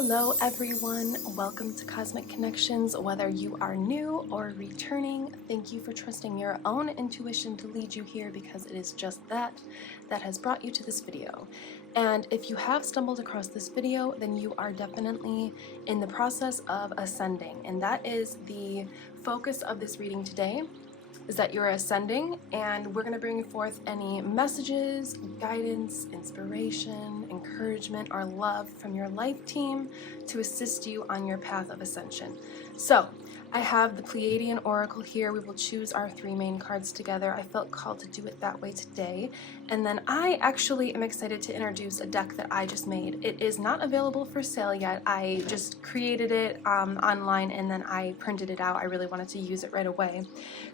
Hello everyone, welcome to Cosmic Connections. Whether you are new or returning, thank you for trusting your own intuition to lead you here, because it is just that has brought you to this video. And if you have stumbled across this video, then you are definitely in the process of ascending, and that is the focus of this reading today, is that you're ascending, and we're going to bring forth any messages, guidance, inspiration, encouragement, or love from your life team to assist you on your path of ascension. So I have the Pleiadian Oracle here. We will choose our three main cards together. I felt called to do it that way today. And then I actually am excited to introduce a deck that I just made. It is not available for sale yet. I just created it online and then I printed it out. I really wanted to use it right away.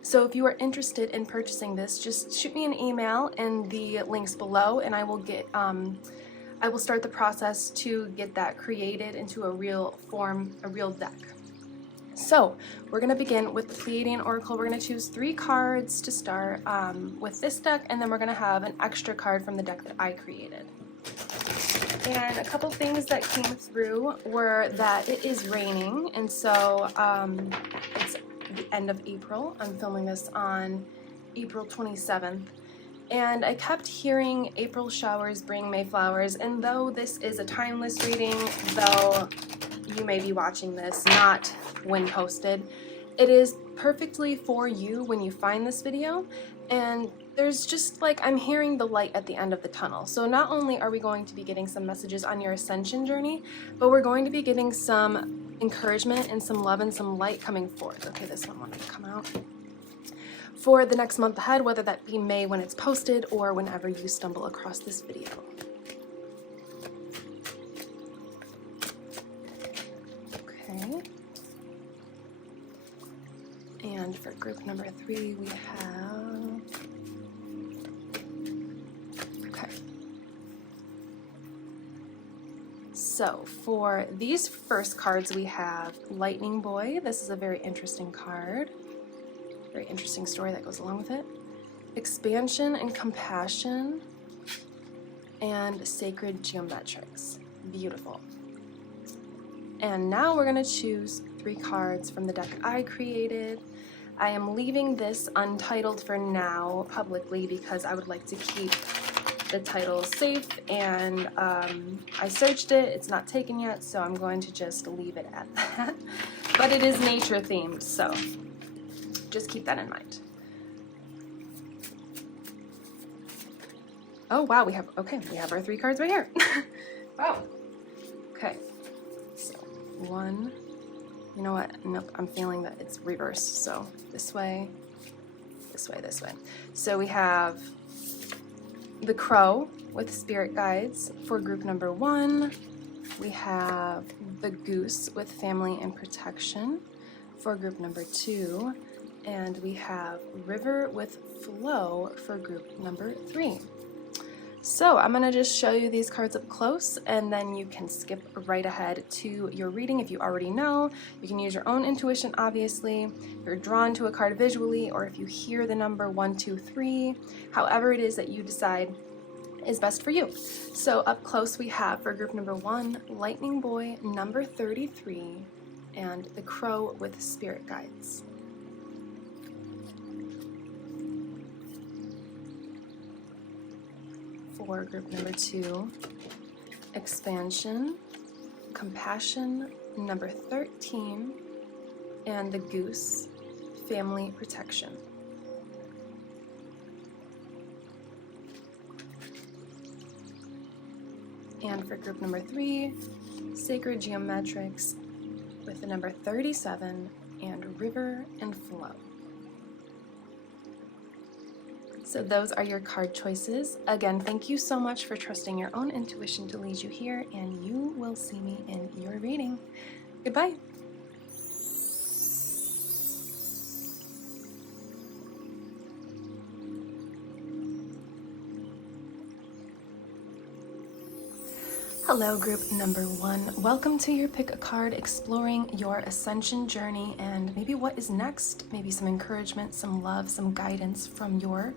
So if you are interested in purchasing this, just shoot me an email in the links below, and I will start the process to get that created into a real form, a real deck. So we're going to begin with the Pleiadian Oracle. We're going to choose 3 cards to start with this deck, and then we're going to have an extra card from the deck that I created. And a couple things that came through were that it is raining, and so it's the end of April. I'm filming this on April 27th. And I kept hearing April showers bring May flowers, and though this is a timeless reading, though you may be watching this not when posted, it is perfectly for you when you find this video. And there's just like, I'm hearing the light at the end of the tunnel. So not only are we going to be getting some messages on your ascension journey, but we're going to be getting some encouragement and some love and some light coming forth. Okay, this one wanted to come out. For the next month ahead, whether that be May when it's posted or whenever you stumble across this video. Okay. And for group number 3, we have... Okay. So for these first cards, we have Lightning Boy. This is a very interesting card. Very interesting story that goes along with it. Expansion and Compassion, and Sacred Geometrics. Beautiful. And now we're going to choose 3 cards from the deck I created. I am leaving this untitled for now publicly because I would like to keep the title safe, and I searched it, it's not taken yet, so I'm going to just leave it at that. But it is nature themed, so just keep that in mind. Oh wow, we have our 3 cards right here. Wow. Okay. So 1. You know what? Nope, I'm feeling that it's reversed. So this way, this way, this way. So we have the Crow with Spirit Guides for group number 1. We have the Goose with Family and Protection for group number 2. And we have River with Flow for group number 3. So I'm going to just show you these cards up close, and then you can skip right ahead to your reading if you already know. You can use your own intuition, obviously. If you're drawn to a card visually, or if you hear the number 1, 2, 3, however it is that you decide is best for you. So up close we have for group number 1, Lightning Boy number 33, and the Crow with Spirit Guides. For group number 2, Expansion, Compassion number 13, and the Goose, Family Protection. And for group number 3, Sacred Geometrics with the number 37 and River and Flow. So those are your card choices. Again, thank you so much for trusting your own intuition to lead you here, and you will see me in your reading. Goodbye. Hello, group number 1. Welcome to your Pick a Card, exploring your ascension journey and maybe what is next, maybe some encouragement, some love, some guidance from your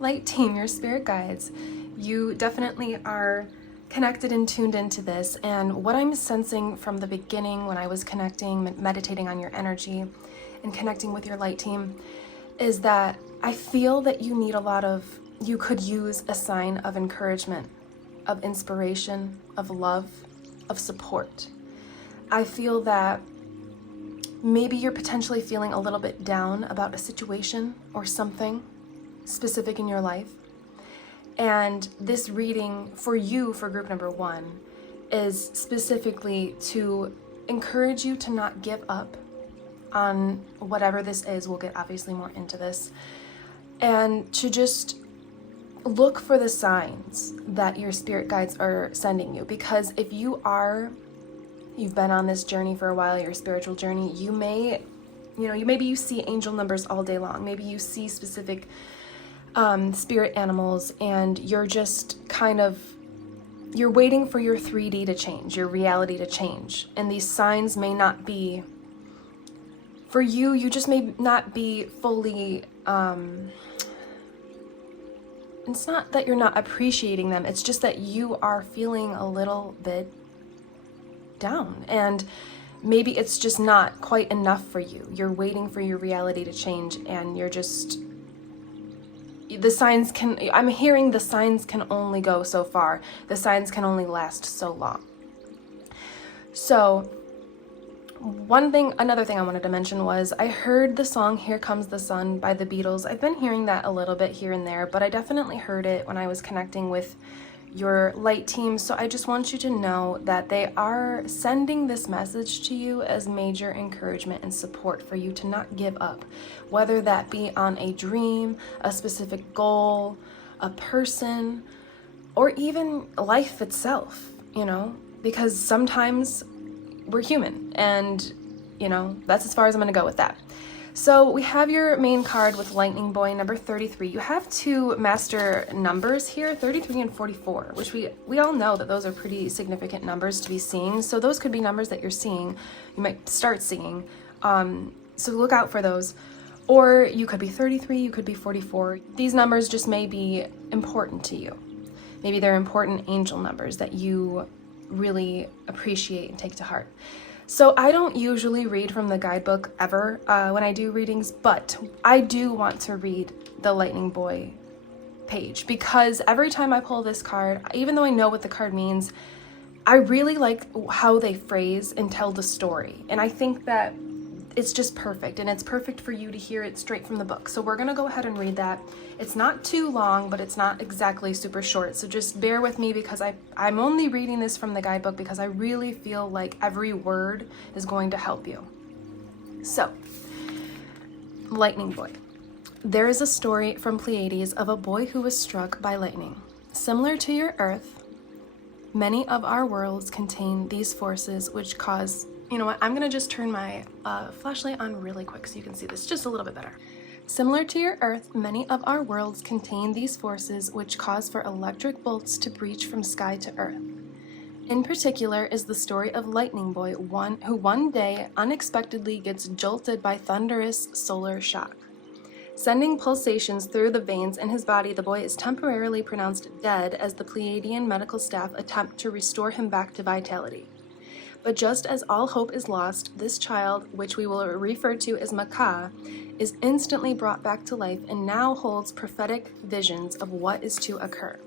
light team, your spirit guides. You definitely are connected and tuned into this, and what I'm sensing from the beginning when I was connecting, meditating on your energy and connecting with your light team, is that I feel that you could use a sign of encouragement, of inspiration, of love, of support. I feel that maybe you're potentially feeling a little bit down about a situation or something specific in your life. And this reading for you, for group number 1, is specifically to encourage you to not give up on whatever this is. We'll get obviously more into this. And to just look for the signs that your spirit guides are sending you. Because if you've been on this journey for a while, your spiritual journey, maybe you see angel numbers all day long. Maybe you see specific spirit animals, and you're just you're waiting for your 3D to change, your reality to change. And these signs may not be for you. You just may not be fully, it's not that you're not appreciating them. It's just that you are feeling a little bit down, and maybe it's just not quite enough for you. You're waiting for your reality to change, and I'm hearing the signs can only go so far. The signs can only last so long. So another thing I wanted to mention was I heard the song Here Comes the Sun by the Beatles. I've been hearing that a little bit here and there, but I definitely heard it when I was connecting with your light team. So I just want you to know that they are sending this message to you as major encouragement and support for you to not give up, whether that be on a dream, a specific goal, a person, or even life itself, because sometimes we're human, and that's as far as I'm going to go with that. So we have your main card with Lightning Boy number 33. You have 2 master numbers here, 33 and 44, which we all know that those are pretty significant numbers to be seeing. So those could be numbers that you're seeing, you might start seeing. So look out for those. Or you could be 33, you could be 44. These numbers just may be important to you. Maybe they're important angel numbers that you really appreciate and take to heart. So I don't usually read from the guidebook ever when I do readings, but I do want to read the Lightning Boy page, because every time I pull this card, even though I know what the card means, I really like how they phrase and tell the story. And I think that it's just perfect, and it's perfect for you to hear it straight from the book. So we're gonna go ahead and read that. It's not too long, but it's not exactly super short. So just bear with me, because I'm only reading this from the guidebook because I really feel like every word is going to help you. So, Lightning Boy. There is a story from Pleiades of a boy who was struck by lightning. Similar to your Earth, many of our worlds contain these forces which cause... You know what, I'm gonna just turn my flashlight on really quick so you can see this just a little bit better. Similar to your Earth, many of our worlds contain these forces which cause for electric bolts to breach from sky to Earth. In particular is the story of Lightning Boy, who one day unexpectedly gets jolted by thunderous solar shock. Sending pulsations through the veins in his body, the boy is temporarily pronounced dead as the Pleiadian medical staff attempt to restore him back to vitality. But just as all hope is lost, this child, which we will refer to as Maka, is instantly brought back to life and now holds prophetic visions of what is to occur.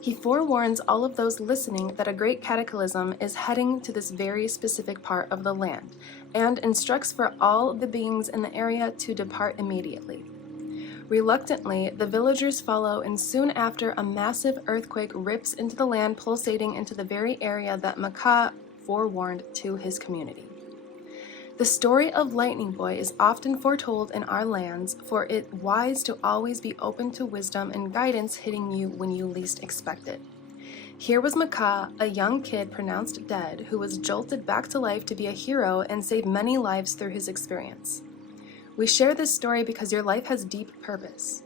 He forewarns all of those listening that a great cataclysm is heading to this very specific part of the land, and instructs for all the beings in the area to depart immediately. Reluctantly, the villagers follow, and soon after, a massive earthquake rips into the land, pulsating into the very area that Maka forewarned to his community. The story of Lightning Boy is often foretold in our lands, for it wise to always be open to wisdom and guidance hitting you when you least expect it. Here was Maka, a young kid pronounced dead, who was jolted back to life to be a hero and save many lives through his experience. We share this story because your life has deep purpose.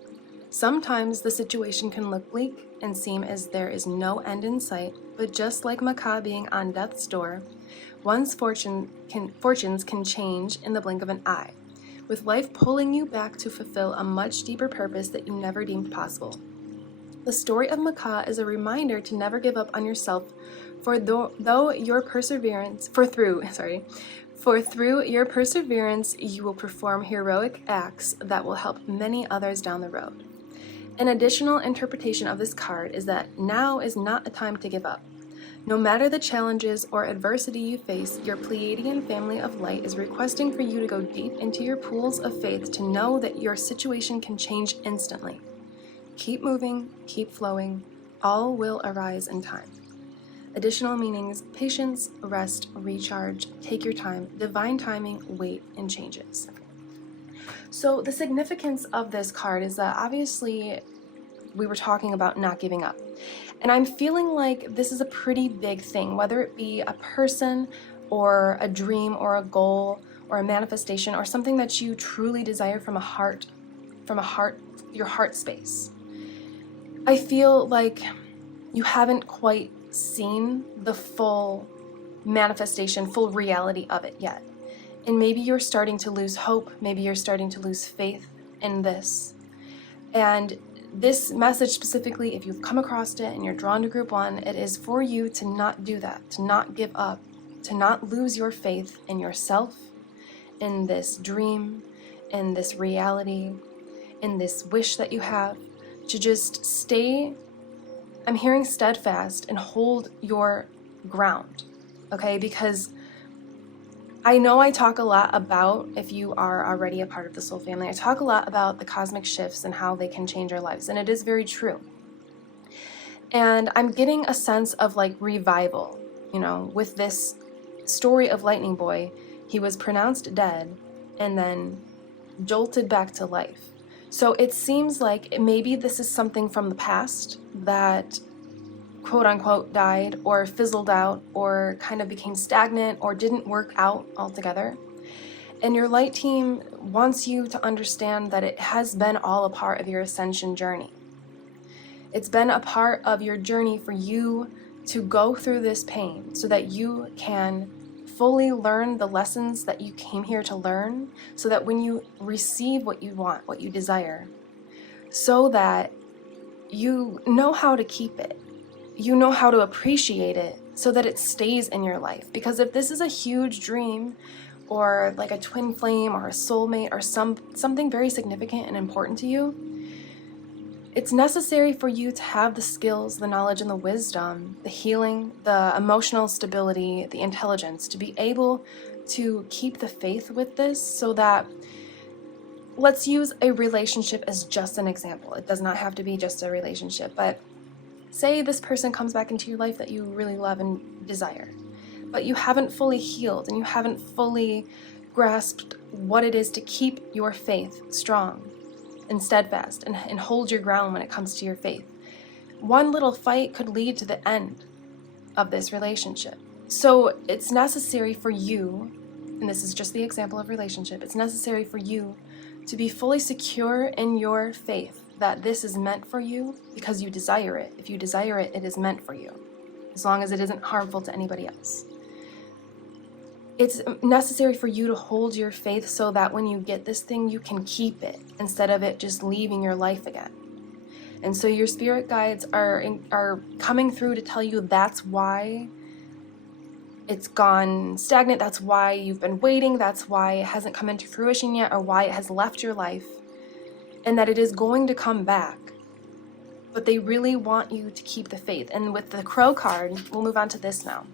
Sometimes the situation can look bleak and seem as there is no end in sight, but just like Maka being on death's door, one's fortunes can change in the blink of an eye, with life pulling you back to fulfill a much deeper purpose that you never deemed possible. The The story of Macaw is a reminder to never give up on yourself, for through your perseverance, you will perform heroic acts that will help many others down the road. An additional interpretation of this card is that now is not a time to give up. No matter the challenges or adversity you face, your Pleiadian family of light is requesting for you to go deep into your pools of faith to know that your situation can change instantly. Keep moving, keep flowing, all will arise in time. Additional meanings: patience, rest, recharge, take your time, divine timing, wait, and changes. So the significance of this card is that obviously we were talking about not giving up. And I'm feeling like this is a pretty big thing, whether it be a person or a dream or a goal or a manifestation or something that you truly desire from your heart space. I feel like you haven't quite seen the full manifestation, full reality of it yet. And maybe you're starting to lose hope, maybe you're starting to lose faith in this. And this message specifically, if you've come across it and you're drawn to group 1, it is for you to not do that, to not give up, to not lose your faith in yourself, in this dream, in this reality, in this wish that you have, to just stay, I'm hearing steadfast, and hold your ground, okay? Because I know I talk a lot about, if you are already a part of the soul family, I talk a lot about the cosmic shifts and how they can change our lives, and it is very true. And I'm getting a sense of like revival, with this story of Lightning Boy. He was pronounced dead and then jolted back to life. So it seems like maybe this is something from the past that quote unquote died or fizzled out or kind of became stagnant or didn't work out altogether. And your light team wants you to understand that it has been all a part of your ascension journey. It's been a part of your journey for you to go through this pain so that you can fully learn the lessons that you came here to learn, so that when you receive what you want, what you desire, so that you know how to keep it. You know how to appreciate it so that it stays in your life. Because if this is a huge dream or like a twin flame or a soulmate or something very significant and important to you, it's necessary for you to have the skills, the knowledge, and the wisdom, the healing, the emotional stability, the intelligence to be able to keep the faith with this, so that, let's use a relationship as just an example. It does not have to be just a relationship, but say this person comes back into your life that you really love and desire, but you haven't fully healed and you haven't fully grasped what it is to keep your faith strong and steadfast and hold your ground when it comes to your faith. One little fight could lead to the end of this relationship. So it's necessary for you, and this is just the example of relationship, it's necessary for you to be fully secure in your faith that this is meant for you because you desire it. If you desire it, it is meant for you, as long as it isn't harmful to anybody else. It's necessary for you to hold your faith so that when you get this thing, you can keep it instead of it just leaving your life again. And so your spirit guides are coming through to tell you that's why it's gone stagnant, that's why you've been waiting, that's why it hasn't come into fruition yet, or why it has left your life, and that it is going to come back. But they really want you to keep the faith. And with the Crow card, we'll move on to this now.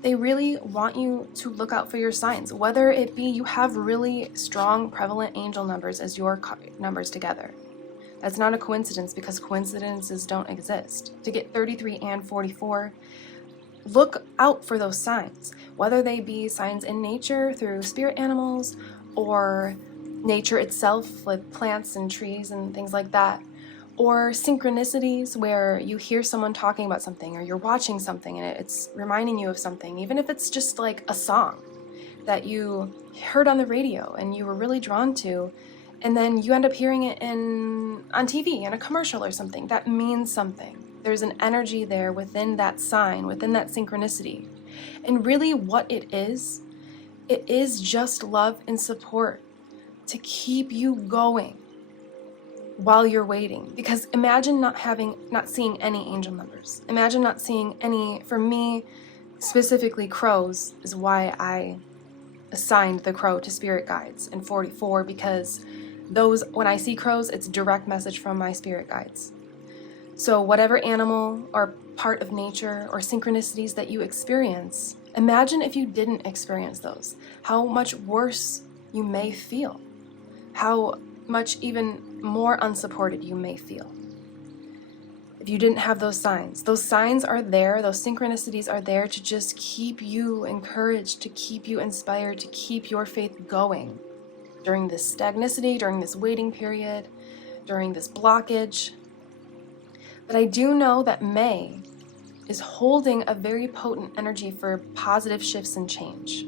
They really want you to look out for your signs, whether it be you have really strong, prevalent angel numbers as your numbers together. That's not a coincidence, because coincidences don't exist. To get 33 and 44, look out for those signs, whether they be signs in nature through spirit animals or nature itself, like plants and trees and things like that, or synchronicities where you hear someone talking about something or you're watching something and it's reminding you of something, even if it's just like a song that you heard on the radio and you were really drawn to, and then you end up hearing it on TV in a commercial or something. That means something. There's an energy there within that sign, within that synchronicity. And really what it is just love and support to keep you going. while you're waiting. Because imagine not seeing any angel numbers. Imagine not seeing any. For me, specifically crows is why I assigned the crow to spirit guides in 44, because when I see crows, it's direct message from my spirit guides. So whatever animal or part of nature or synchronicities that you experience, imagine if you didn't experience those, how much worse you may feel, how much even more unsupported you may feel. If you didn't have those signs are there, those synchronicities are there to just keep you encouraged, to keep you inspired, to keep your faith going during this stagnicity, during this waiting period, during this blockage. But I do know that May is holding a very potent energy for positive shifts and change.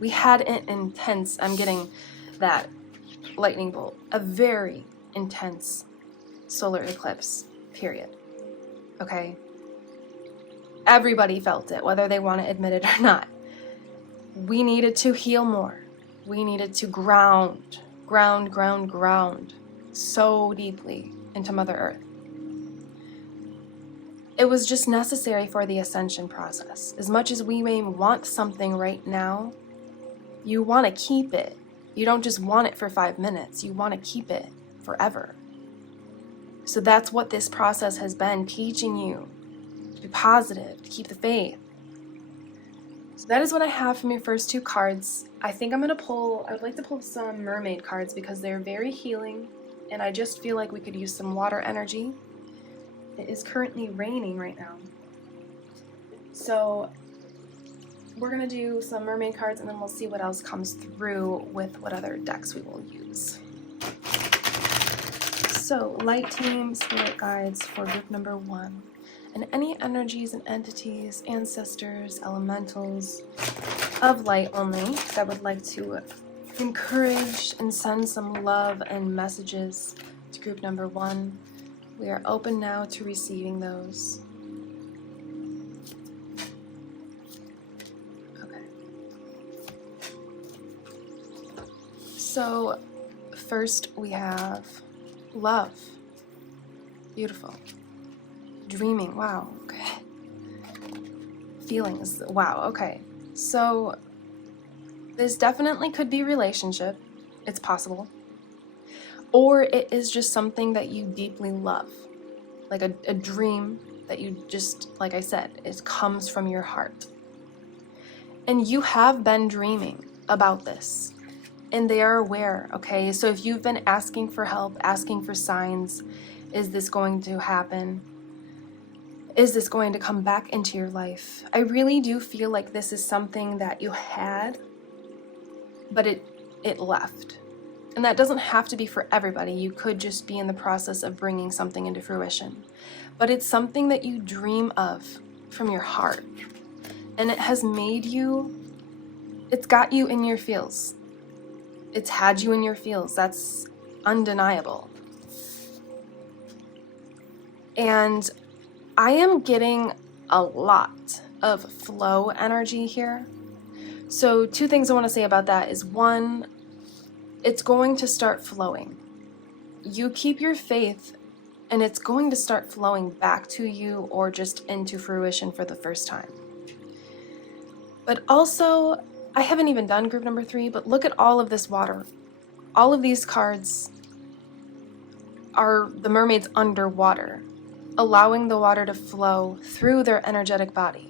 We had an intense, I'm getting that lightning bolt, a very intense solar eclipse period. Okay? Everybody felt it, whether they want to admit it or not. We needed to heal more. We needed to ground so deeply into Mother Earth. It was just necessary for the ascension process. As much as we may want something right now, you want to keep it. You don't just want it for 5 minutes. You want to keep it forever. So that's what this process has been, teaching you to be positive, to keep the faith. So that is what I have from your first 2 cards. I think I would like to pull some mermaid cards because they're very healing, and I just feel like we could use some water energy. It is currently raining right now. So we're going to do some mermaid cards, and then we'll see what else comes through with what other decks we will use. So, light team, spirit guides for group number 1. And any energies and entities, ancestors, elementals of light only that would like to encourage and send some love and messages to group number 1. We are open now to receiving those. Okay. So, first we have love. Beautiful. Dreaming. Wow. Okay. Feelings. Wow. Okay. So, this definitely could be relationship. It's possible. Or it is just something that you deeply love, like a dream that you just, like I said, it comes from your heart. And you have been dreaming about this, and they are aware, okay? So if you've been asking for help, asking for signs, is this going to happen? Is this going to come back into your life? I really do feel like this is something that you had, but it left. And that doesn't have to be for everybody. You could just be in the process of bringing something into fruition. But it's something that you dream of from your heart. And it has made you, it's got you in your feels. It's had you in your feels. That's undeniable. And I am getting a lot of flow energy here. So 2 things I want to say about that is, 1, it's going to start flowing. You keep your faith, and it's going to start flowing back to you or just into fruition for the first time. But also, I haven't even done group number 3, but look at all of this water. All of these cards are the mermaids underwater, allowing the water to flow through their energetic body.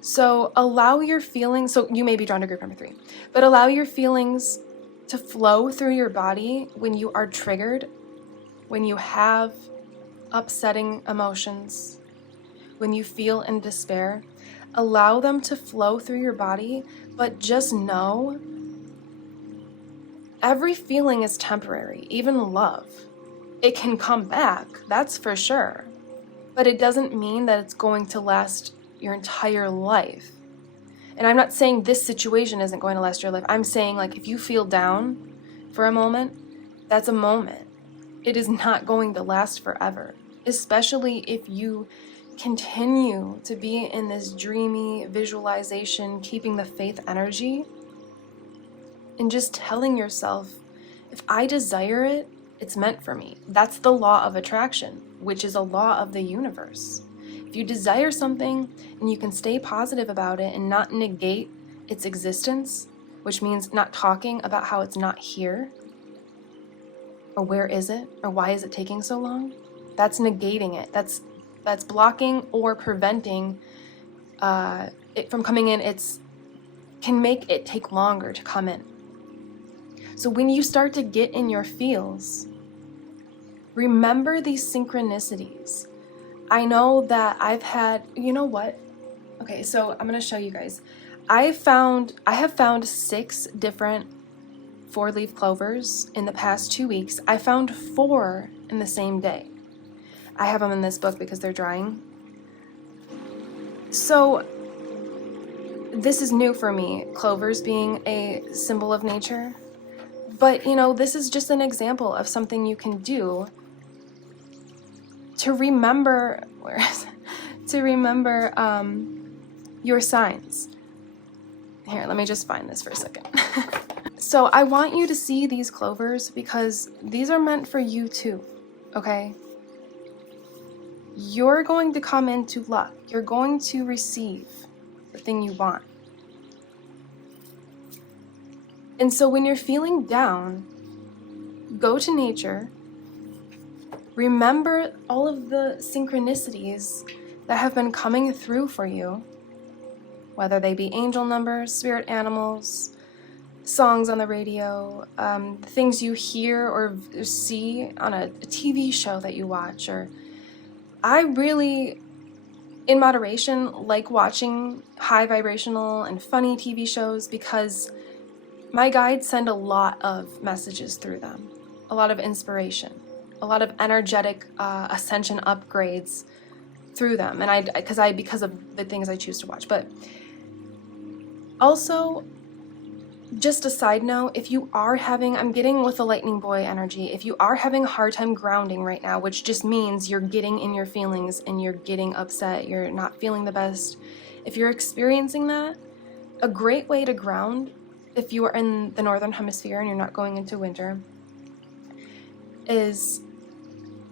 So allow your feelings, so you may be drawn to group number 3, but allow your feelings to flow through your body when you are triggered, when you have upsetting emotions, when you feel in despair. Allow them to flow through your body, but just know every feeling is temporary, even love. It can come back, that's for sure, but it doesn't mean that it's going to last your entire life. And I'm not saying this situation isn't going to last your life. I'm saying, like, if you feel down for a moment, that's a moment. It is not going to last forever, especially if you continue to be in this dreamy visualization, keeping the faith energy, and just telling yourself, if I desire it, it's meant for me. That's the law of attraction, which is a law of the universe. If you desire something and you can stay positive about it and not negate its existence, which means not talking about how it's not here, or where is it, or why is it taking so long, that's negating it. That's blocking or preventing it from coming in. It's can make it take longer to come in. So when you start to get in your feels, remember these synchronicities. I know that I've had, you know what? Okay, so I'm gonna show you guys. I have found 6 different 4-leaf clovers in the past 2 weeks. I found 4 in the same day. I have them in this book because they're drying. So this is new for me, clovers being a symbol of nature. But, you know, this is just an example of something you can do to remember, your signs. Here, let me just find this for a second. So I want you to see these clovers because these are meant for you too, okay? You're going to come into luck. You're going to receive the thing you want. And so when you're feeling down, go to nature. Remember all of the synchronicities that have been coming through for you, whether they be angel numbers, spirit animals, songs on the radio, things you hear or see on a TV show that you watch. Or I really, in moderation, like watching high vibrational and funny TV shows because my guides send a lot of messages through them, a lot of inspiration, a lot of energetic ascension upgrades through them, and because of the things I choose to watch. But also, just a side note, if you are having, I'm getting with the lightning boy energy, if you are having a hard time grounding right now, which just means you're getting in your feelings and you're getting upset, you're not feeling the best, if you're experiencing that, a great way to ground, if you are in the northern hemisphere and you're not going into winter, is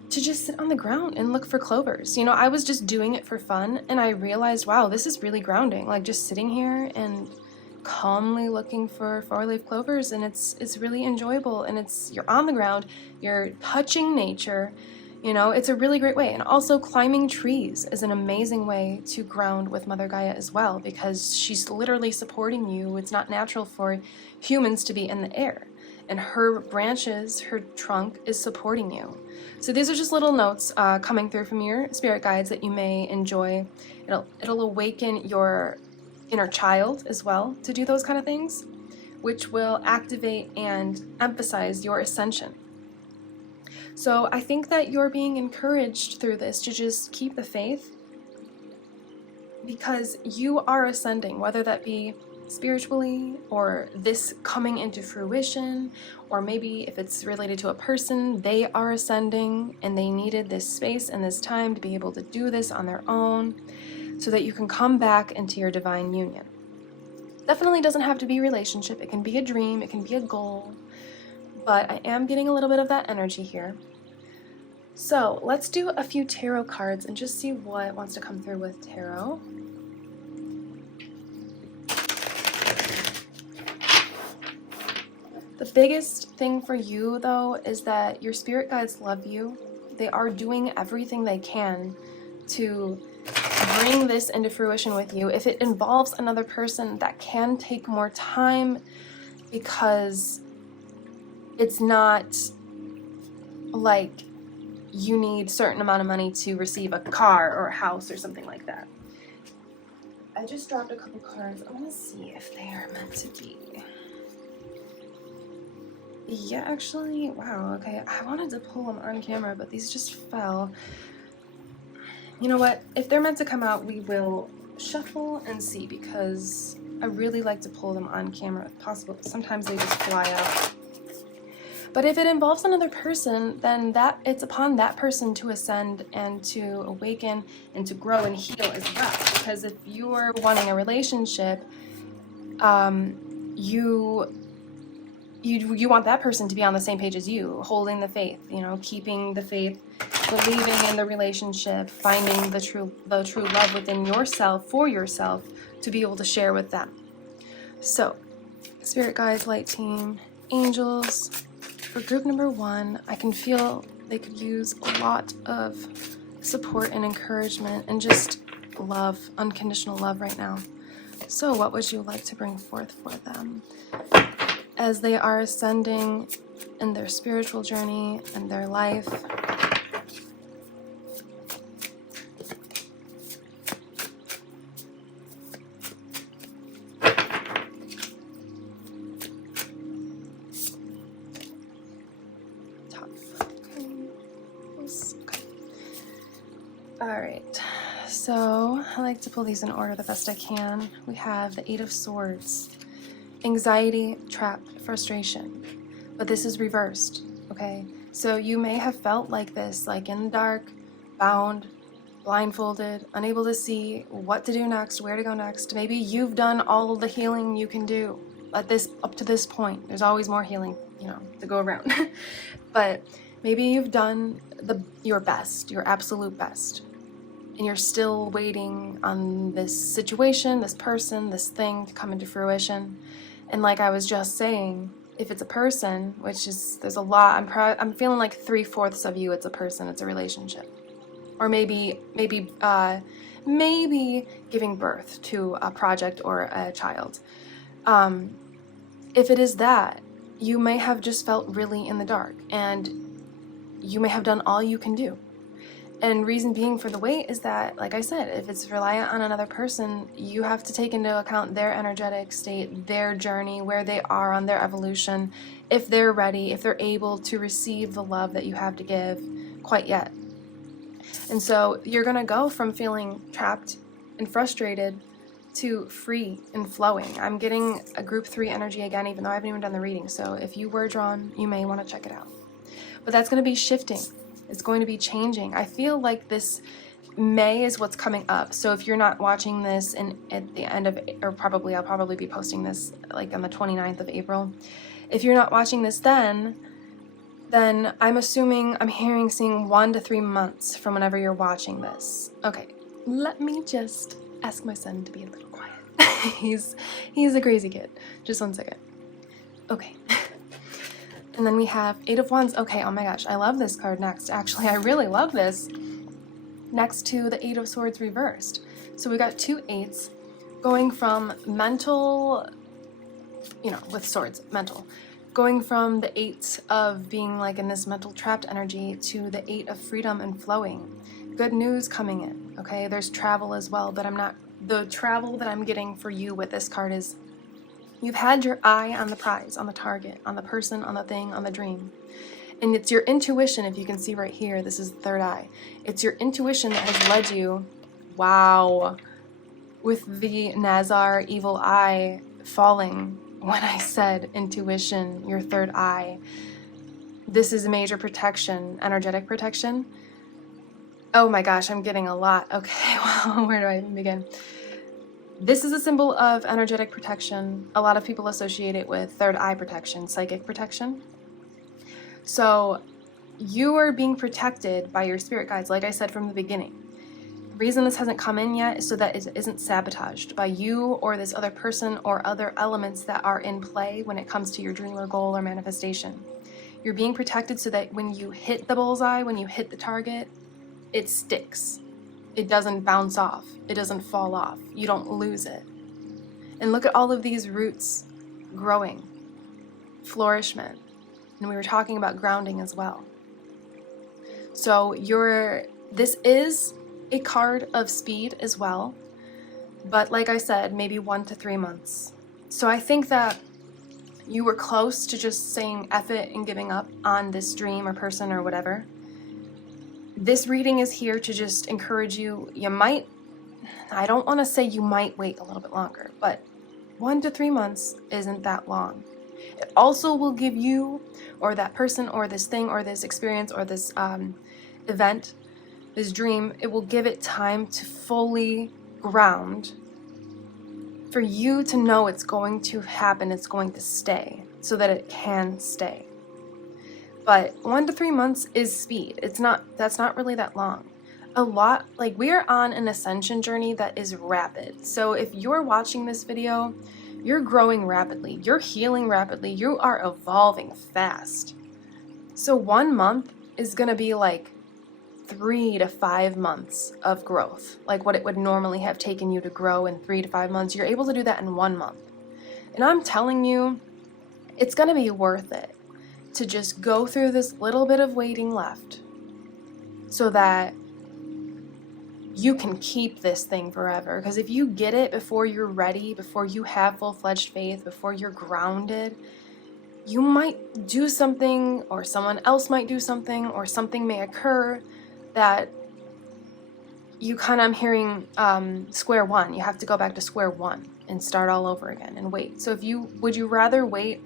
to just sit on the ground and look for clovers. You know, I was just doing it for fun and I realized, wow, this is really grounding. Like just sitting here and calmly looking for 4-leaf clovers, and it's really enjoyable, and you're on the ground, you're touching nature, you know, it's a really great way. And also climbing trees is an amazing way to ground with Mother Gaia as well, because she's literally supporting you. It's not natural for humans to be in the air, and her branches, her trunk is supporting you. So these are just little notes coming through from your spirit guides that you may enjoy. It'll awaken your inner child as well to do those kind of things, which will activate and emphasize your ascension. So I think that you're being encouraged through this to just keep the faith, because you are ascending, whether that be spiritually or this coming into fruition, or maybe if it's related to a person, they are ascending and they needed this space and this time to be able to do this on their own so that you can come back into your divine union. Definitely doesn't have to be a relationship. It can be a dream, it can be a goal, but I am getting a little bit of that energy here. So let's do a few tarot cards and just see what wants to come through with tarot. The biggest thing for you, though, is that your spirit guides love you. They are doing everything they can to bring this into fruition with you. If it involves another person, that can take more time, because it's not like you need a certain amount of money to receive a car or a house or something like that. I just dropped a couple cards. I want to see if they are meant to be. Yeah, actually, wow, okay. I wanted to pull them on camera, but these just fell. You know what? If they're meant to come out, we will shuffle and see, because I really like to pull them on camera if possible. Sometimes they just fly out. But if it involves another person, then it's upon that person to ascend and to awaken and to grow and heal as well. Because if you are wanting a relationship, you you want that person to be on the same page as you, holding the faith, you know, keeping the faith, believing in the relationship, finding the true love within yourself, for yourself, to be able to share with them. So, spirit guides, light team, angels, for group number 1, I can feel they could use a lot of support and encouragement and just love, unconditional love right now. So what would you like to bring forth for them as they are ascending in their spiritual journey and their life? Alright, so I like to pull these in order the best I can. We have the 8 of Swords, anxiety, trap, frustration, but this is reversed, okay? So you may have felt like this, like in the dark, bound, blindfolded, unable to see what to do next, where to go next. Maybe you've done all of the healing you can do up to this point. There's always more healing, you know, to go around. But maybe you've done your best, your absolute best, and you're still waiting on this situation, this person, this thing to come into fruition. And like I was just saying, if it's a person, which is, there's a lot, I'm feeling like 3/4 of you, it's a person, it's a relationship. Or maybe giving birth to a project or a child. If it is that, you may have just felt really in the dark, and you may have done all you can do. And reason being for the wait is that, like I said, if it's reliant on another person, you have to take into account their energetic state, their journey, where they are on their evolution, if they're ready, if they're able to receive the love that you have to give quite yet. And so you're going to go from feeling trapped and frustrated to free and flowing. I'm getting a group 3 energy again, even though I haven't even done the reading. So if you were drawn, you may want to check it out. But that's going to be shifting. It's going to be changing. I feel like this May is what's coming up. So if you're not watching this at the end of, or I'll probably be posting this like on the 29th of April. If you're not watching this then I'm seeing 1 to 3 months from whenever you're watching this. Okay, let me just ask my son to be a little quiet. He's a crazy kid. Just 1 second. Okay. And then we have 8 of Wands. Okay, oh my gosh, I love this card next. Actually, I really love this. Next to the 8 of Swords reversed. So we got 2 8s going from mental, you know, with swords, mental. Going from the 8 of being like in this mental trapped energy to the 8 of freedom and flowing. Good news coming in, okay? There's travel as well, but the travel that I'm getting for you with this card is you've had your eye on the prize, on the target, on the person, on the thing, on the dream. And it's your intuition, if you can see right here, this is the third eye. It's your intuition that has led you, wow, with the Nazar evil eye falling when I said intuition, your third eye. This is major protection, energetic protection. Oh my gosh, I'm getting a lot. Okay, well, where do I even begin? This is a symbol of energetic protection. A lot of people associate it with third eye protection, psychic protection. So you are being protected by your spirit guides, like I said from the beginning. The reason this hasn't come in yet is so that it isn't sabotaged by you or this other person or other elements that are in play when it comes to your dream or goal or manifestation. You're being protected so that when you hit the bullseye, when you hit the target, it sticks. It doesn't bounce off. It doesn't fall off. You don't lose it. And look at all of these roots growing, flourishment. And we were talking about grounding as well. So this is a card of speed as well. But like I said, maybe 1 to 3 months. So I think that you were close to just saying F it and giving up on this dream or person or whatever. This reading is here to just encourage you. I don't want to say you might wait a little bit longer, but 1 to 3 months isn't that long. It also will give you, or that person, or this thing, or this experience, or this event, this dream, it will give it time to fully ground for you to know it's going to happen, it's going to stay, so that it can stay. But 1 to 3 months is speed. That's not really that long. A lot, like, we are on an ascension journey that is rapid. So if you're watching this video, you're growing rapidly, you're healing rapidly, you are evolving fast. So 1 month is gonna be like 3 to 5 months of growth, like what it would normally have taken you to grow in 3 to 5 months. You're able to do that in 1 month. And I'm telling you, it's gonna be worth it to just go through this little bit of waiting left so that you can keep this thing forever. Because if you get it before you're ready, before you have full-fledged faith, before you're grounded, you might do something, or someone else might do something, or something may occur that you kind of, I'm hearing square one. You have to go back to square one and start all over again and wait. So would you rather wait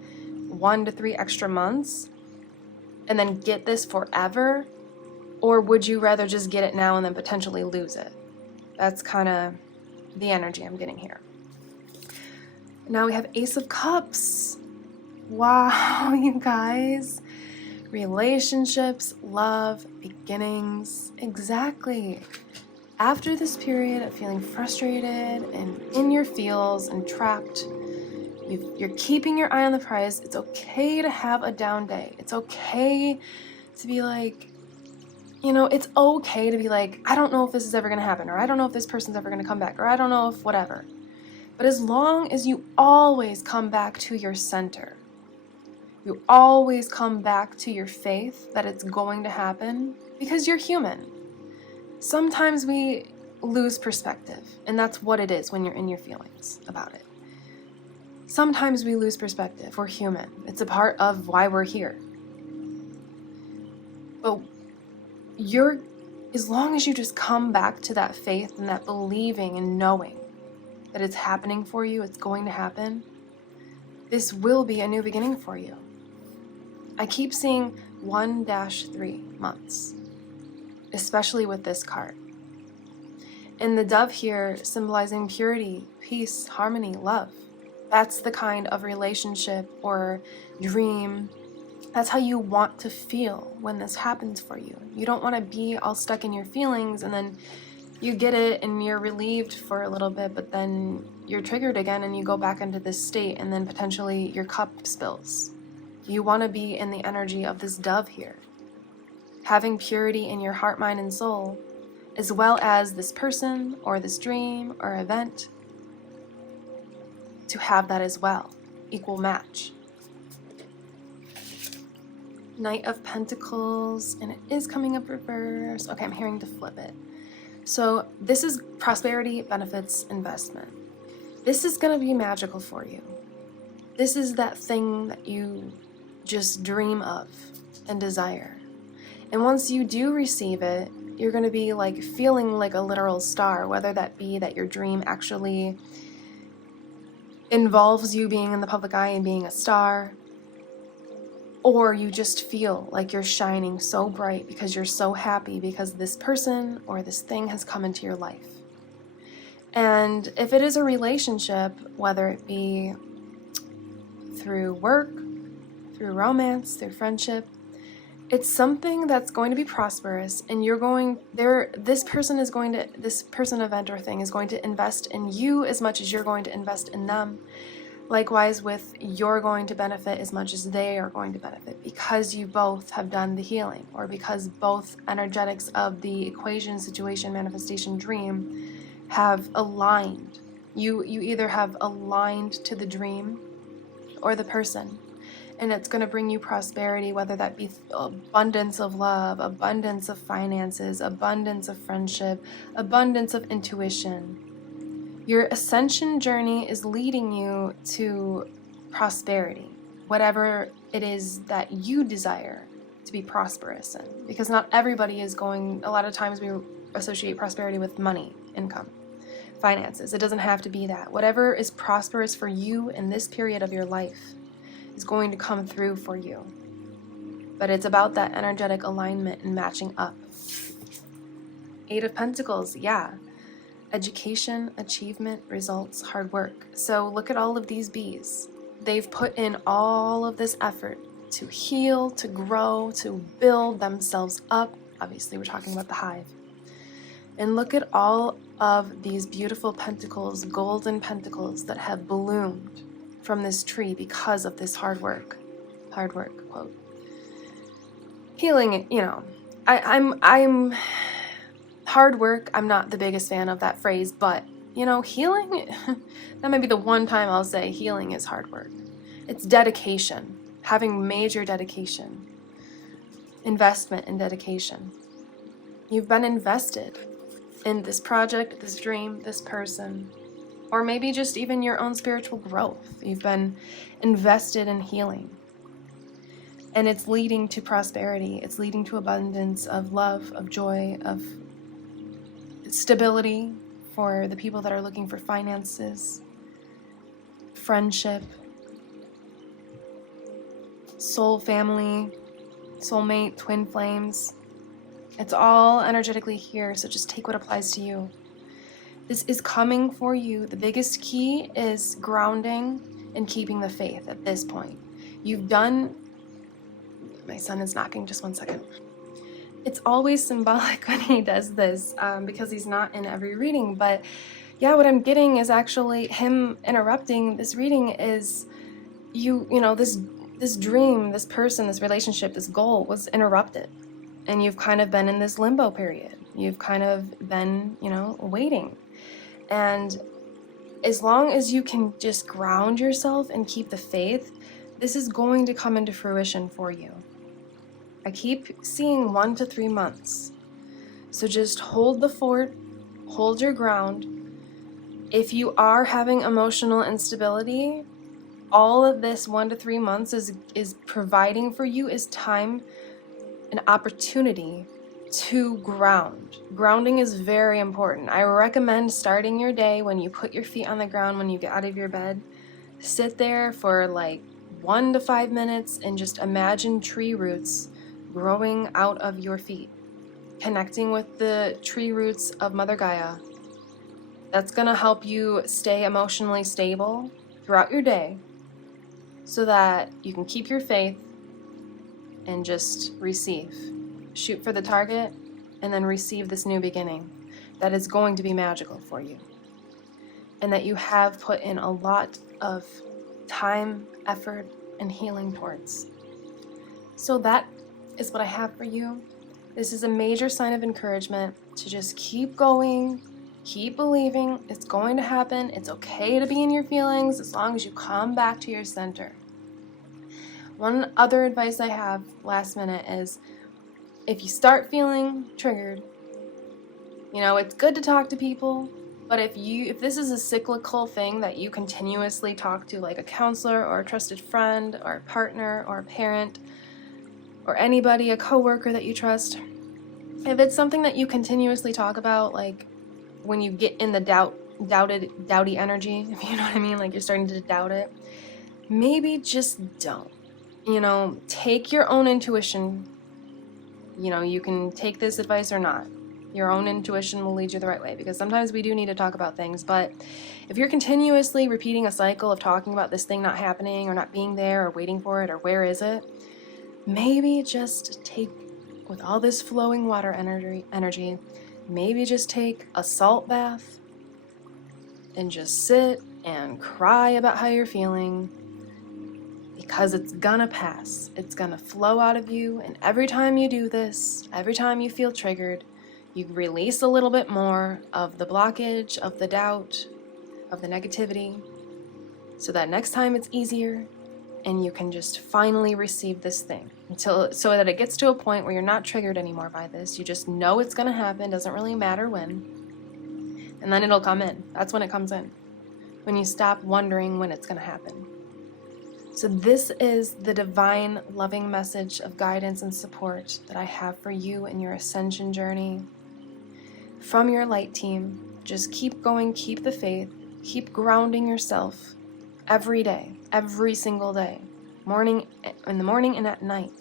1 to 3 extra months and then get this forever? Or would you rather just get it now and then potentially lose it? That's kind of the energy I'm getting here. Now we have Ace of Cups. Wow, you guys. Relationships, love, beginnings. Exactly. After this period of feeling frustrated and in your feels and trapped, you're keeping your eye on the prize. It's okay to have a down day. It's okay to be like, it's okay to be like, I don't know if this is ever going to happen, or I don't know if this person's ever going to come back, or I don't know if whatever. But as long as you always come back to your center, you always come back to your faith that it's going to happen, because you're human. Sometimes we lose perspective, and that's what it is when you're in your feelings about it. Sometimes we lose perspective. We're human. It's a part of why we're here. But as long as you just come back to that faith and that believing and knowing that it's happening for you, it's going to happen, this will be a new beginning for you. I keep seeing 1-3 months, especially with this card. And the dove here symbolizing purity, peace, harmony, love. That's the kind of relationship or dream. That's how you want to feel when this happens for you. You don't want to be all stuck in your feelings and then you get it and you're relieved for a little bit, but then you're triggered again and you go back into this state and then potentially your cup spills. You want to be in the energy of this dove here. Having purity in your heart, mind, and soul, as well as this person or this dream or event, to have that as well. Equal match. Knight of Pentacles, and it is coming up reverse. Okay, I'm hearing to flip it. So this is prosperity, benefits, investment. This is going to be magical for you. This is that thing that you just dream of and desire. And once you do receive it, you're going to be like feeling like a literal star, whether that be that your dream actually involves you being in the public eye and being a star, or you just feel like you're shining so bright because you're so happy because this person or this thing has come into your life. And if it is a relationship, whether it be through work, through romance, through friendship, it's something that's going to be prosperous, and this person, event, or thing is going to invest in you as much as you're going to invest in them. Likewise, you're going to benefit as much as they are going to benefit, because you both have done the healing, or because both energetics of the equation, situation, manifestation, dream have aligned. You either have aligned to the dream or the person, and it's going to bring you prosperity, whether that be abundance of love, abundance of finances, abundance of friendship, abundance of intuition. Your ascension journey is leading you to prosperity, whatever it is that you desire to be prosperous in. Because not everybody is going, a lot of times we associate prosperity with money, income, finances. It doesn't have to be that. Whatever is prosperous for you in this period of your life is going to come through for you. But it's about that energetic alignment and matching up. 8 of Pentacles, yeah. education, achievement, results, hard work. So look at all of these bees. They've put in all of this effort to heal, to grow, to build themselves up. Obviously, we're talking about the hive. And look at all of these beautiful pentacles, golden pentacles that have bloomed from this tree because of this hard work. Hard work, quote. Healing, I'm hard work. I'm not the biggest fan of that phrase, but healing, that might be the one time I'll say healing is hard work. It's dedication, having major dedication, investment and dedication. You've been invested in this project, this dream, this person, or maybe just even your own spiritual growth. You've been invested in healing. And it's leading to prosperity. It's leading to abundance of love, of joy, of stability for the people that are looking for finances, friendship, soul family, soulmate, twin flames. It's all energetically here, so just take what applies to you. This is coming for you. The biggest key is grounding and keeping the faith at this point. You've done... My son is knocking, just one second. It's always symbolic when he does this because he's not in every reading. But yeah, what I'm getting is actually him interrupting this reading is this dream, this person, this relationship, this goal was interrupted. And you've kind of been in this limbo period. You've kind of been, waiting. And as long as you can just ground yourself and keep the faith, this is going to come into fruition for you. I keep seeing 1 to 3 months. So just hold the fort, hold your ground. If you are having emotional instability, all of this 1 to 3 months is providing for you is time, an opportunity to ground. Grounding is very important. I recommend starting your day when you put your feet on the ground, when you get out of your bed. Sit there for like 1 to 5 minutes and just imagine tree roots growing out of your feet, connecting with the tree roots of Mother Gaia. That's going to help you stay emotionally stable throughout your day so that you can keep your faith and just receive. Shoot for the target and then receive this new beginning that is going to be magical for you. And that you have put in a lot of time, effort, and healing towards. So that is what I have for you. This is a major sign of encouragement to just keep going, keep believing. It's going to happen. It's okay to be in your feelings as long as you come back to your center. One other advice I have last minute is if you start feeling triggered, it's good to talk to people, but if this is a cyclical thing that you continuously talk to, like a counselor or a trusted friend or a partner or a parent or anybody, a coworker that you trust, if it's something that you continuously talk about, like when you get in the doubty energy, if you know what I mean, like you're starting to doubt it, maybe just don't. Take your own intuition. You can take this advice or not. Your own intuition will lead you the right way, because sometimes we do need to talk about things. But if you're continuously repeating a cycle of talking about this thing not happening or not being there or waiting for it or where is it, maybe just take, with all this flowing water energy, maybe just take a salt bath and just sit and cry about how you're feeling, because it's gonna pass. It's gonna flow out of you, and every time you do this, every time you feel triggered, you release a little bit more of the blockage, of the doubt, of the negativity, so that next time it's easier and you can just finally receive this thing so that it gets to a point where you're not triggered anymore by this. You just know it's gonna happen, doesn't really matter when, and then it'll come in. That's when it comes in, when you stop wondering when it's gonna happen. So this is the divine, loving message of guidance and support that I have for you in your ascension journey. From your light team, just keep going, keep the faith, keep grounding yourself every day, every single day, in the morning and at night.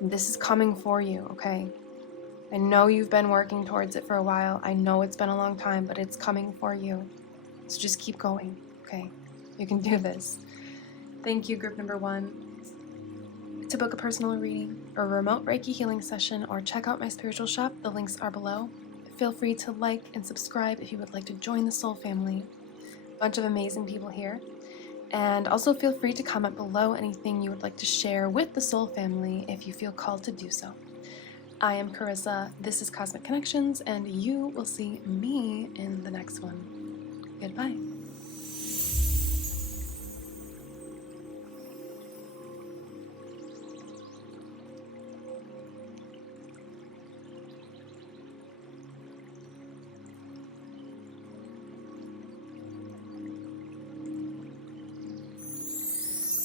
This is coming for you, okay? I know you've been working towards it for a while. I know it's been a long time, but it's coming for you. So just keep going, okay? You can do this. Thank you, group number 1. To book a personal reading or a remote Reiki healing session or check out my spiritual shop, the links are below. Feel free to like and subscribe if you would like to join the soul family. A bunch of amazing people here. And also feel free to comment below anything you would like to share with the soul family if you feel called to do so. I am Carissa, this is Cosmic Connections, and you will see me in the next one. Goodbye.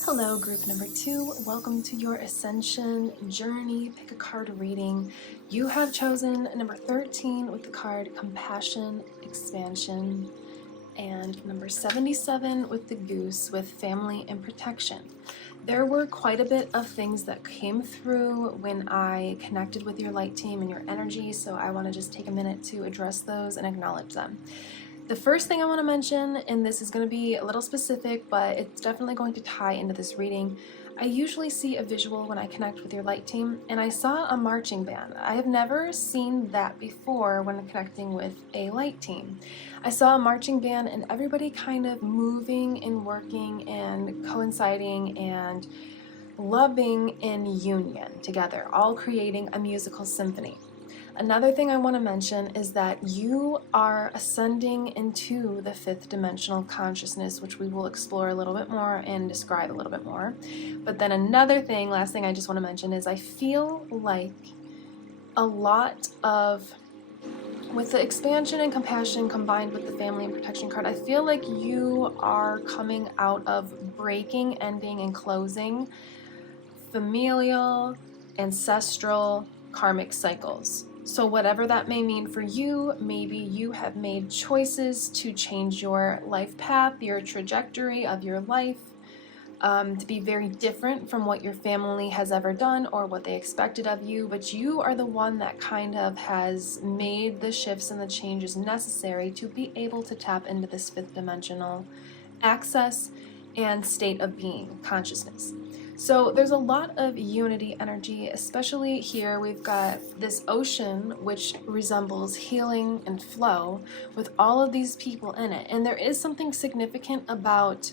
Hello, group number 2. Welcome to your Ascension journey pick a card reading. You have chosen number 13 with the card Compassion, Expansion, and number 77 with the goose with Family and Protection. There were quite a bit of things that came through when I connected with your light team and your energy, so I want to just take a minute to address those and acknowledge them. The first thing I want to mention, and this is going to be a little specific, but it's definitely going to tie into this reading. I usually see a visual when I connect with your light team, and I saw a marching band. I have never seen that before when connecting with a light team. I saw a marching band and everybody kind of moving and working and coinciding and loving in union together, all creating a musical symphony. Another thing I want to mention is that you are ascending into the 5th dimensional consciousness, which we will explore a little bit more and describe a little bit more. But then another thing, last thing I just want to mention is I feel like a lot of, with the expansion and compassion combined with the family and protection card, I feel like you are coming out of breaking, ending, and closing familial, ancestral, karmic cycles. So whatever that may mean for you, maybe you have made choices to change your life path, your trajectory of your life, to be very different from what your family has ever done or what they expected of you, but you are the one that kind of has made the shifts and the changes necessary to be able to tap into this 5th dimensional access and state of being, consciousness. So there's a lot of unity energy, especially here we've got this ocean which resembles healing and flow with all of these people in it. And there is something significant about,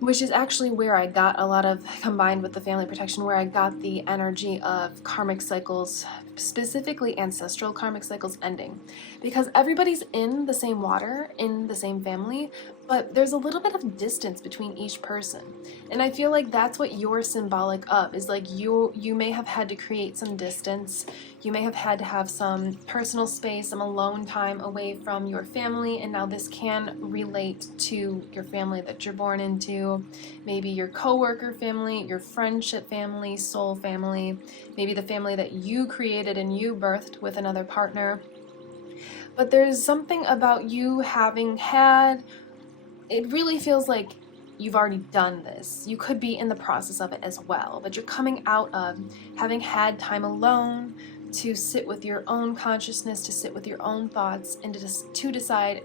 which is actually where I got a lot of, combined with the family protection, where I got the energy of karmic cycles, specifically ancestral karmic cycles ending. Because everybody's in the same water, in the same family, but there's a little bit of distance between each person. And I feel like that's what you're symbolic of, is like you may have had to create some distance. You may have had to have some personal space, some alone time away from your family, and now this can relate to your family that you're born into, maybe your coworker family, your friendship family, soul family, maybe the family that you created and you birthed with another partner. But there's something about you having had, it really feels like you've already done this. You could be in the process of it as well, but you're coming out of having had time alone to sit with your own consciousness, to sit with your own thoughts, and to decide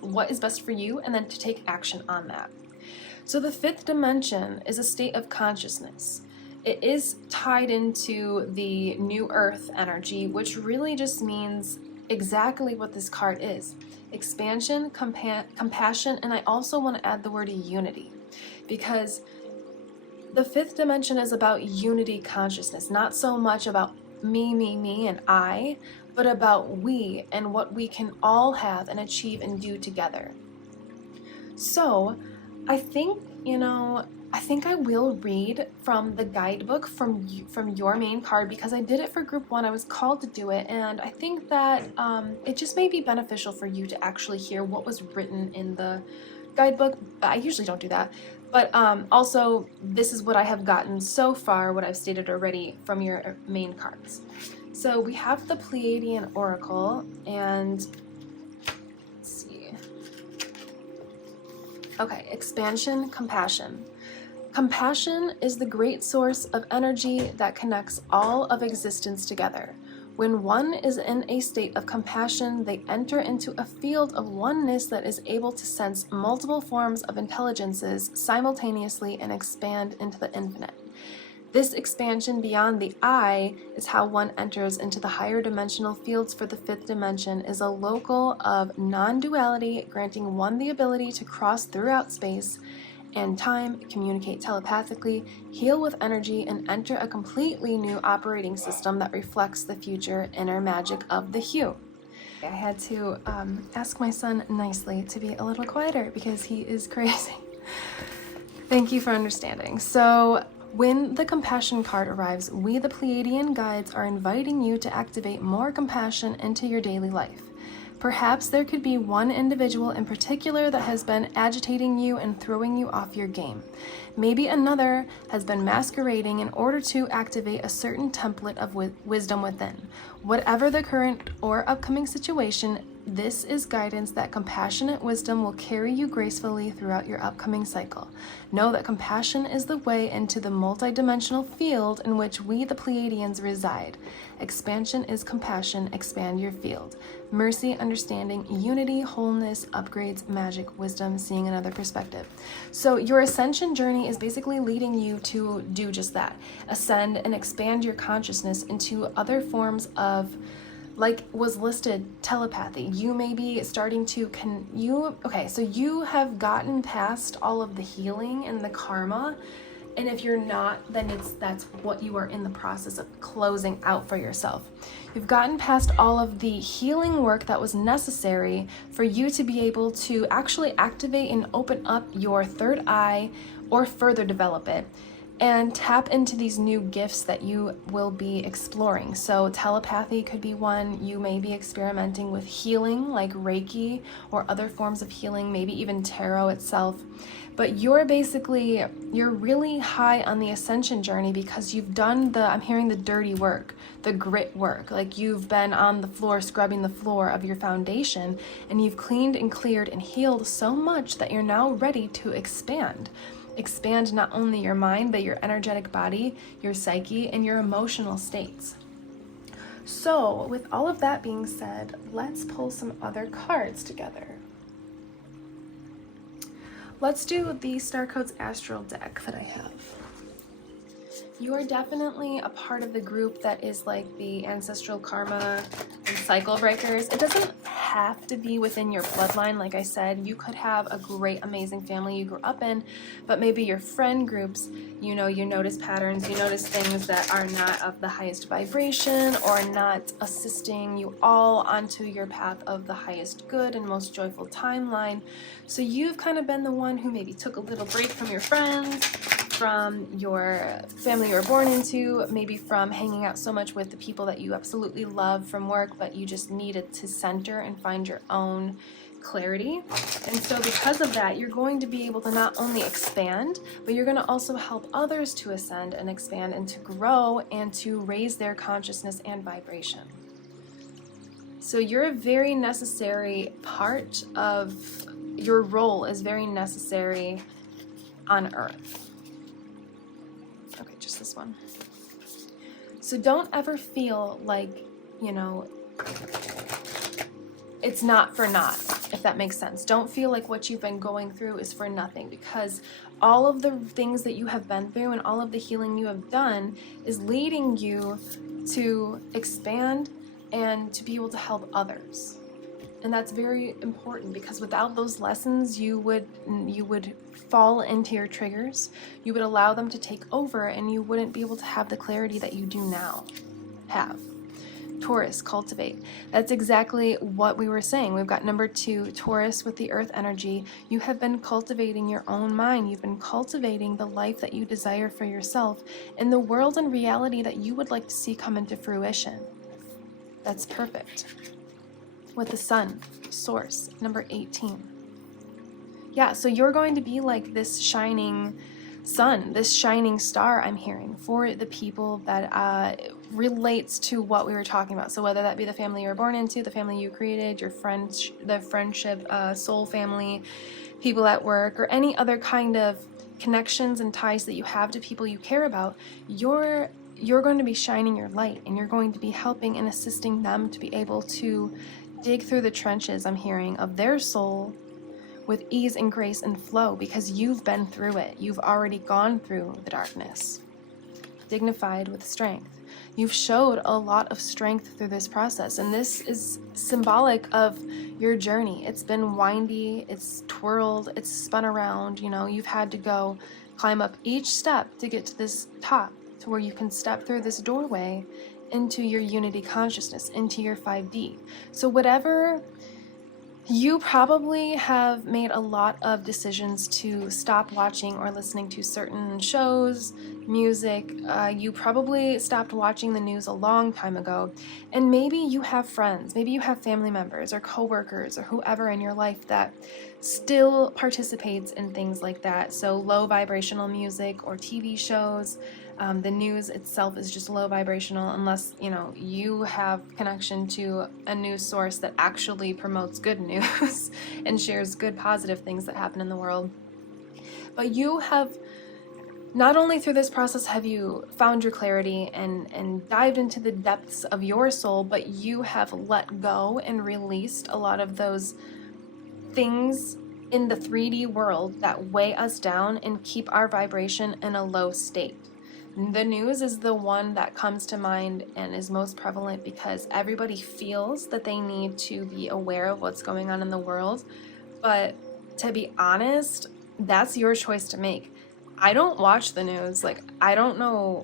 what is best for you, and then to take action on that. So the 5th dimension is a state of consciousness. It is tied into the new earth energy, which really just means exactly what this card is. Expansion, compassion, and I also want to add the word unity, because the 5th dimension is about unity consciousness, not so much about me, and I, but about we and what we can all have and achieve and do together. So I think, I think I will read from the guidebook from your main card, because I did it for group 1. I was called to do it, and I think that it just may be beneficial for you to actually hear what was written in the guidebook. I usually don't do that, but also this is what I have gotten so far, what I've stated already from your main cards. So we have the Pleiadian Oracle, and let's see. Okay, expansion, compassion. Compassion is the great source of energy that connects all of existence together. When one is in a state of compassion, they enter into a field of oneness that is able to sense multiple forms of intelligences simultaneously and expand into the infinite. This expansion beyond the I is how one enters into the higher dimensional fields, for the fifth dimension is a local of non-duality, granting one the ability to cross throughout space and time, communicate telepathically, heal with energy, and enter a completely new operating system that reflects the future inner magic of the hue. I had to ask my son nicely to be a little quieter because he is crazy. Thank you for understanding. So, when the compassion card arrives, we, the Pleiadian guides, are inviting you to activate more compassion into your daily life. Perhaps there could be one individual in particular that has been agitating you and throwing you off your game. Maybe another has been masquerading in order to activate a certain template of wisdom within. Whatever the current or upcoming situation, this is guidance that compassionate wisdom will carry you gracefully throughout your upcoming cycle. Know that compassion is the way into the multidimensional field in which we, the Pleiadians, reside. Expansion is compassion. Expand your field. Mercy, understanding, unity, wholeness, upgrades, magic, wisdom, seeing another perspective. So your ascension journey is basically leading you to do just that. Ascend and expand your consciousness into other forms of, like was listed, telepathy. You may be starting to so you have gotten past all of the healing and the karma, and if you're not, then that's what you are in the process of closing out for yourself. You've gotten past all of the healing work that was necessary for you to be able to actually activate and open up your third eye or further develop it and tap into these new gifts that you will be exploring. So telepathy could be one. You may be experimenting with healing like Reiki or other forms of healing, maybe even tarot itself. But you're really high on the ascension journey because you've done I'm hearing the dirty work, the grit work. Like you've been on the floor, scrubbing the floor of your foundation, and you've cleaned and cleared and healed so much that you're now ready to expand. Expand not only your mind, but your energetic body, your psyche, and your emotional states. So, with all of that being said, let's pull some other cards together. Let's do the Star Codes Astral deck that I have. You are definitely a part of the group that is like the ancestral karma and cycle breakers. It doesn't have to be within your bloodline. Like I said, you could have a great, amazing family you grew up in, but maybe your friend groups, you notice patterns, you notice things that are not of the highest vibration or not assisting you all onto your path of the highest good and most joyful timeline. So you've kind of been the one who maybe took a little break from your friends, from your family you were born into, maybe from hanging out so much with the people that you absolutely love from work, but you just needed to center and find your own clarity. And so because of that, you're going to be able to not only expand, but you're going to also help others to ascend and expand and to grow and to raise their consciousness and vibration. So you're a very necessary part of your role is very necessary on Earth. Okay, just this one. So don't ever feel like, it's not for naught, if that makes sense. Don't feel like what you've been going through is for nothing, because all of the things that you have been through and all of the healing you have done is leading you to expand and to be able to help others. And that's very important, because without those lessons, you would fall into your triggers. You would allow them to take over, and you wouldn't be able to have the clarity that you do now have. Taurus, cultivate. That's exactly what we were saying. We've got number 2, Taurus with the earth energy. You have been cultivating your own mind. You've been cultivating the life that you desire for yourself in the world and reality that you would like to see come into fruition. That's perfect. With the sun, source, number 18. Yeah, so you're going to be like this shining sun, this shining star, I'm hearing, for the people that relates to what we were talking about. So whether that be the family you were born into, the family you created, your friends, the friendship, soul family, people at work, or any other kind of connections and ties that you have to people you care about, you're you're going to be shining your light, and you're going to be helping and assisting them to be able to dig through the trenches, I'm hearing, of their soul with ease and grace and flow, because you've been through it. You've already gone through the darkness, dignified with strength. You've showed a lot of strength through this process, and this is symbolic of your journey. It's been windy, it's twirled, it's spun around, you've had to go climb up each step to get to this top, to where you can step through this doorway into your unity consciousness, into your 5D. So whatever, you probably have made a lot of decisions to stop watching or listening to certain shows, music. You probably stopped watching the news a long time ago. And maybe you have friends, maybe you have family members or coworkers or whoever in your life that still participates in things like that. So low vibrational music or TV shows. The news itself is just low vibrational, unless you have connection to a news source that actually promotes good news and shares good positive things that happen in the world. But you have, not only through this process have you found your clarity and dived into the depths of your soul, but you have let go and released a lot of those things in the 3D world that weigh us down and keep our vibration in a low state. The news is the one that comes to mind and is most prevalent, because everybody feels that they need to be aware of what's going on in the world. But to be honest, that's your choice to make. I don't watch the news. I don't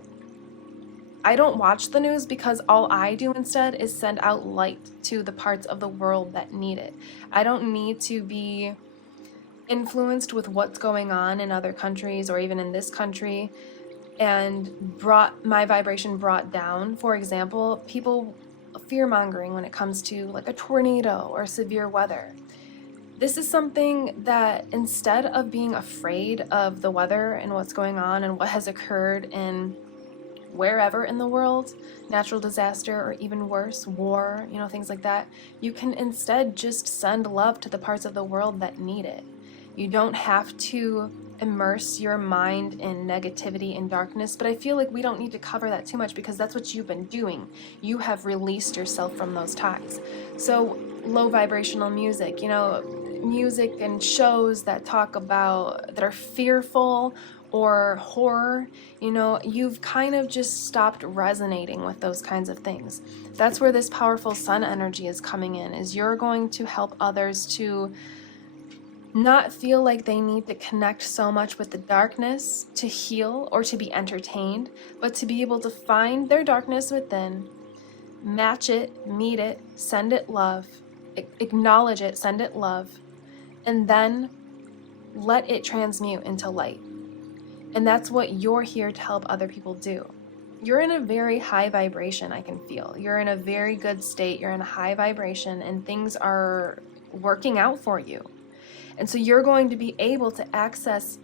watch the news, because all I do instead is send out light to the parts of the world that need it. I don't need to be influenced with what's going on in other countries or even in this country, and my vibration brought down. For example, people fear-mongering when it comes to a tornado or severe weather. This is something that, instead of being afraid of the weather and what's going on and what has occurred in wherever in the world, natural disaster or even worse, war, things like that, you can instead just send love to the parts of the world that need it. You don't have to immerse your mind in negativity and darkness, but I feel like we don't need to cover that too much, because that's what you've been doing. You have released yourself from those ties. So low vibrational music, music and shows that that are fearful or horror, you've kind of just stopped resonating with those kinds of things. That's where this powerful sun energy is coming in, is you're going to help others to not feel like they need to connect so much with the darkness to heal or to be entertained, but to be able to find their darkness within, match it, meet it, send it love, acknowledge it, send it love, and then let it transmute into light. And that's what you're here to help other people do. You're in a very high vibration, I can feel. You're in a very good state, you're in a high vibration, and things are working out for you. And so you're going to be able to access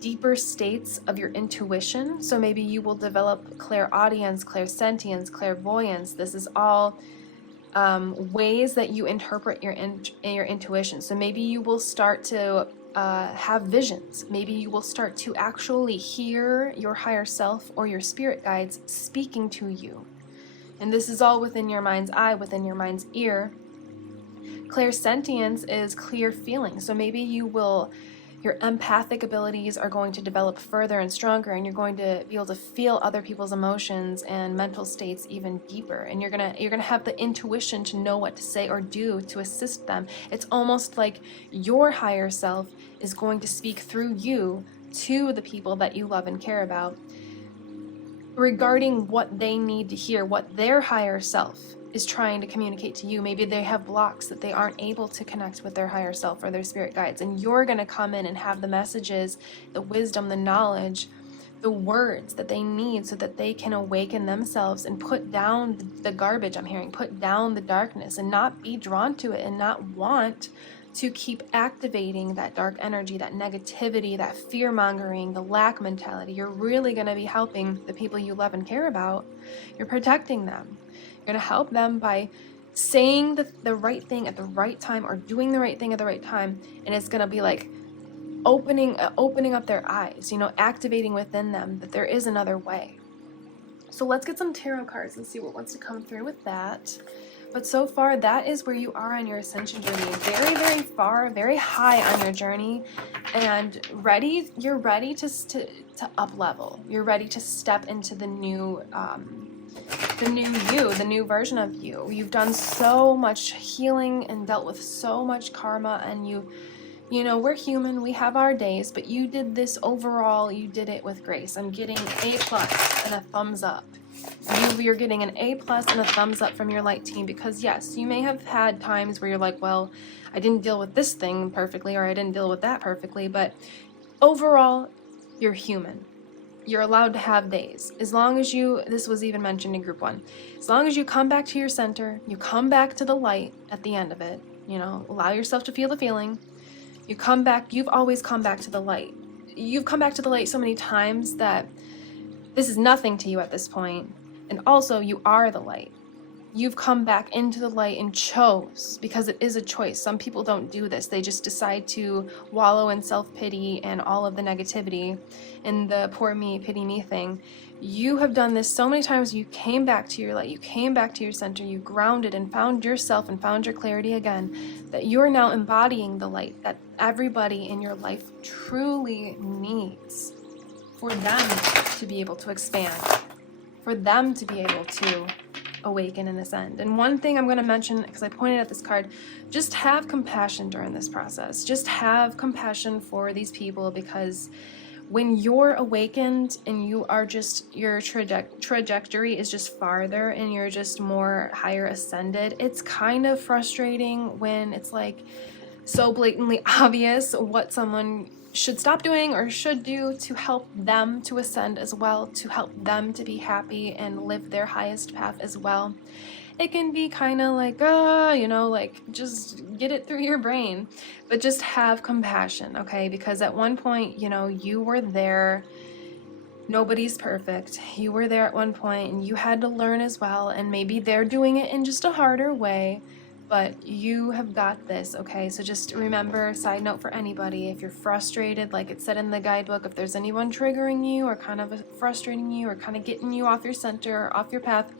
deeper states of your intuition. So maybe you will develop clairaudience, clairsentience, clairvoyance. This is all ways that you interpret your intuition. So maybe you will start to have visions. Maybe you will start to actually hear your higher self or your spirit guides speaking to you. And this is all within your mind's eye, within your mind's ear. Clairsentience is clear feeling. So maybe your empathic abilities are going to develop further and stronger, and you're going to be able to feel other people's emotions and mental states even deeper. And you're gonna have the intuition to know what to say or do to assist them. It's almost like your higher self is going to speak through you to the people that you love and care about, regarding what they need to hear, what their higher self is trying to communicate to you. Maybe they have blocks that they aren't able to connect with their higher self or their spirit guides, and you're going to come in and have the messages, the wisdom, the knowledge, the words that they need so that they can awaken themselves and put down the garbage. I'm hearing put down the darkness and not be drawn to it and not want to keep activating that dark energy, that negativity, that fear-mongering, the lack mentality. You're really going to be helping the people you love and care about. You're protecting them. You're going to help them by saying the right thing at the right time, or doing the right thing at the right time, and it's going to be like opening up their eyes, activating within them that there is another way. So let's get some tarot cards and see what wants to come through with that. But so far, that is where you are on your ascension journey. Very, very far, very high on your journey, and you're ready to up level. You're ready to step into the new you, the new version of you. You've done so much healing and dealt with so much karma, and you know, we're human, we have our days, but you did this overall, you did it with grace. I'm getting A+ and a thumbs up. You're getting an A+ and a thumbs up from your light team, because yes, you may have had times where you're like, well, I didn't deal with this thing perfectly, or I didn't deal with that perfectly, but overall, you're human. You're allowed to have days. As long as this was even mentioned in group 1, as long as you come back to your center, you come back to the light at the end of it, you know, allow yourself to feel the feeling. You come back, you've always come back to the light. You've come back to the light so many times that this is nothing to you at this point. And also, you are the light. You've come back into the light and chose, because it is a choice. Some people don't do this. They just decide to wallow in self-pity and all of the negativity and the poor me, pity me thing. You have done this so many times. You came back to your light. You came back to your center. You grounded and found yourself and found your clarity again, that you're now embodying the light that everybody in your life truly needs, for them to be able to expand, for them to be able to awaken and ascend. And one thing I'm going to mention, because I pointed at this card, just have compassion during this process. Just have compassion for these people, because when you're awakened and you are just, your trajectory is just farther and you're just more higher ascended, it's kind of frustrating when it's like so blatantly obvious what someone should stop doing or should do to help them to ascend as well, to help them to be happy and live their highest path as well. It can be kind of like, you know, like, just get it through your brain, but just have compassion, okay? Because at one point, you know, you were there. Nobody's perfect. You were there at one point and you had to learn as well, and maybe they're doing it in just a harder way, but you have got this, okay? So just remember, side note for anybody, if you're frustrated, like it said in the guidebook, if there's anyone triggering you or kind of frustrating you or kind of getting you off your center or off your path,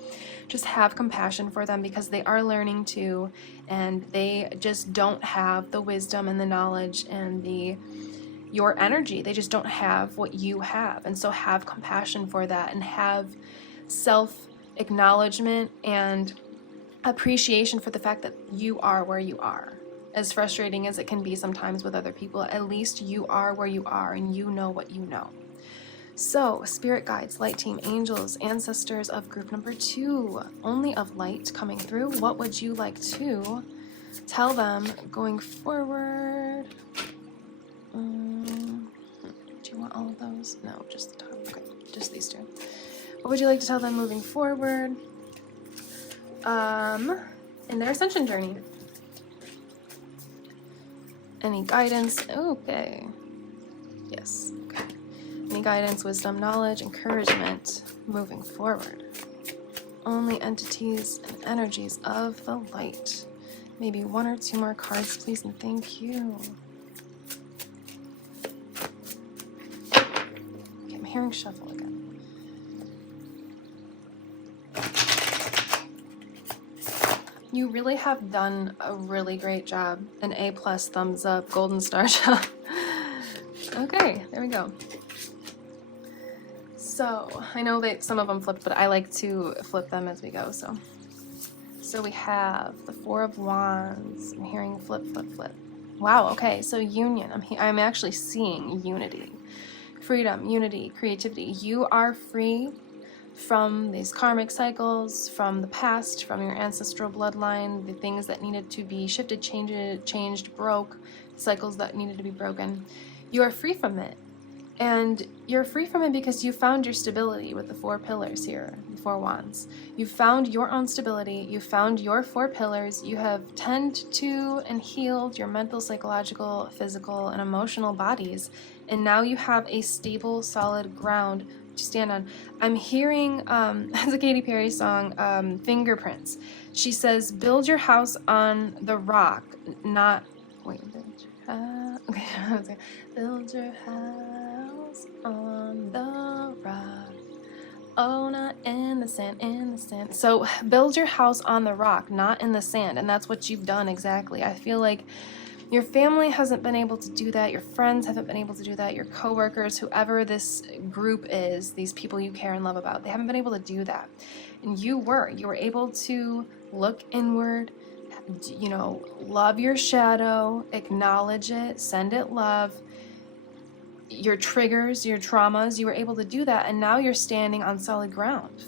just have compassion for them, because they are learning too, and they just don't have the wisdom and the knowledge and your energy. They just don't have what you have. And so have compassion for that, and have self-acknowledgement and appreciation for the fact that you are where you are. As frustrating as it can be sometimes with other people, at least you are where you are and you know what you know. So, spirit guides, light team, angels, ancestors of group number 2, only of light coming through. What would you like to tell them going forward? Do you want all of those? No, just the top. Okay, just these two. What would you like to tell them moving forward? In their ascension journey. Any guidance? Okay. Yes. Okay. Any guidance, wisdom, knowledge, encouragement moving forward. Only entities and energies of the light. Maybe 1 or 2 more cards, please, and thank you. Okay, I'm hearing shuffle again. You really have done a really great job. An A+, thumbs up, golden star job. Okay, there we go. So, I know that some of them flipped, but I like to flip them as we go, So we have the 4 of Wands. I'm hearing flip, flip, flip. Wow, okay, so union. I'm actually seeing unity. Freedom, unity, creativity. You are free from these karmic cycles, from the past, from your ancestral bloodline, the things that needed to be shifted, changed, broke, cycles that needed to be broken. You are free from it. And you're free from it because you found your stability with the 4 pillars here, the 4 wands. You found your own stability. You found your 4 pillars. You have tended to and healed your mental, psychological, physical, and emotional bodies. And now you have a stable, solid ground to stand on. I'm hearing, as a Katy Perry song, Fingerprints. She says, build your house on the rock, not, wait, okay, build your house on the rock, oh, not in sand, in the sand. So build your house on the rock, not in the sand. And that's what you've done exactly. I feel like your family hasn't been able to do that. Your friends haven't been able to do that. Your coworkers, whoever this group is, these people you care and love about, they haven't been able to do that. And you were able to look inward, you know, love your shadow, acknowledge it, send it love, your triggers, your traumas, you were able to do that. And now you're standing on solid ground.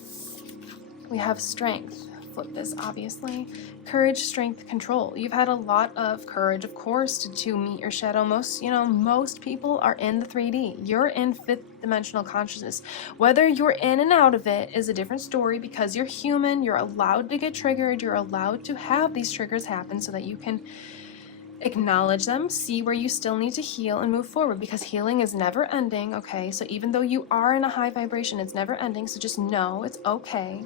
We have strength. Flip this, obviously. Courage, strength, control. You've had a lot of courage, of course, to meet your shadow. Most people are in the 3D. You're in fifth dimensional consciousness. Whether you're in and out of it is a different story, because you're human. You're allowed to get triggered. You're allowed to have these triggers happen so that you can acknowledge them, see where you still need to heal, and move forward, because healing is never ending, okay? So even though you are in a high vibration, it's never ending, so just know it's okay.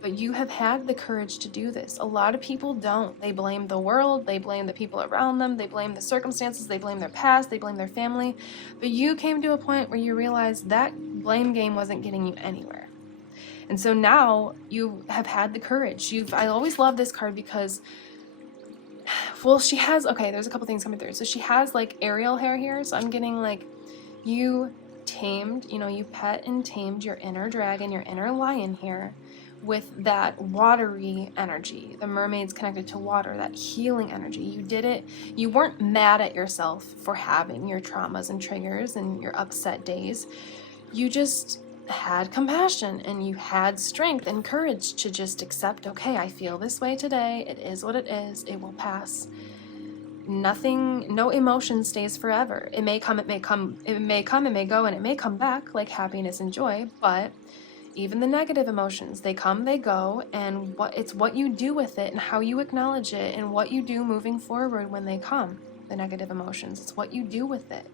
But you have had the courage to do this. A lot of people don't. They blame the world, they blame the people around them, they blame the circumstances, they blame their past, they blame their family. But you came to a point where you realized that blame game wasn't getting you anywhere. And so now you have had the courage. I always love this card because, well, she has, okay, there's a couple things coming through. So she has like aerial hair here. So I'm getting like you tamed, you pet and tamed your inner dragon, your inner lion here with that watery energy. The mermaid's connected to water, that healing energy. You did it. You weren't mad at yourself for having your traumas and triggers and your upset days. You just had compassion and you had strength and courage to just accept, okay, I feel this way today. It is what it is. It will pass. No emotion stays forever. It may come, it may go, and it may come back like happiness and joy, but even the negative emotions, they come, they go, and it's what you do with it and how you acknowledge it and what you do moving forward when they come, the negative emotions. It's what you do with it.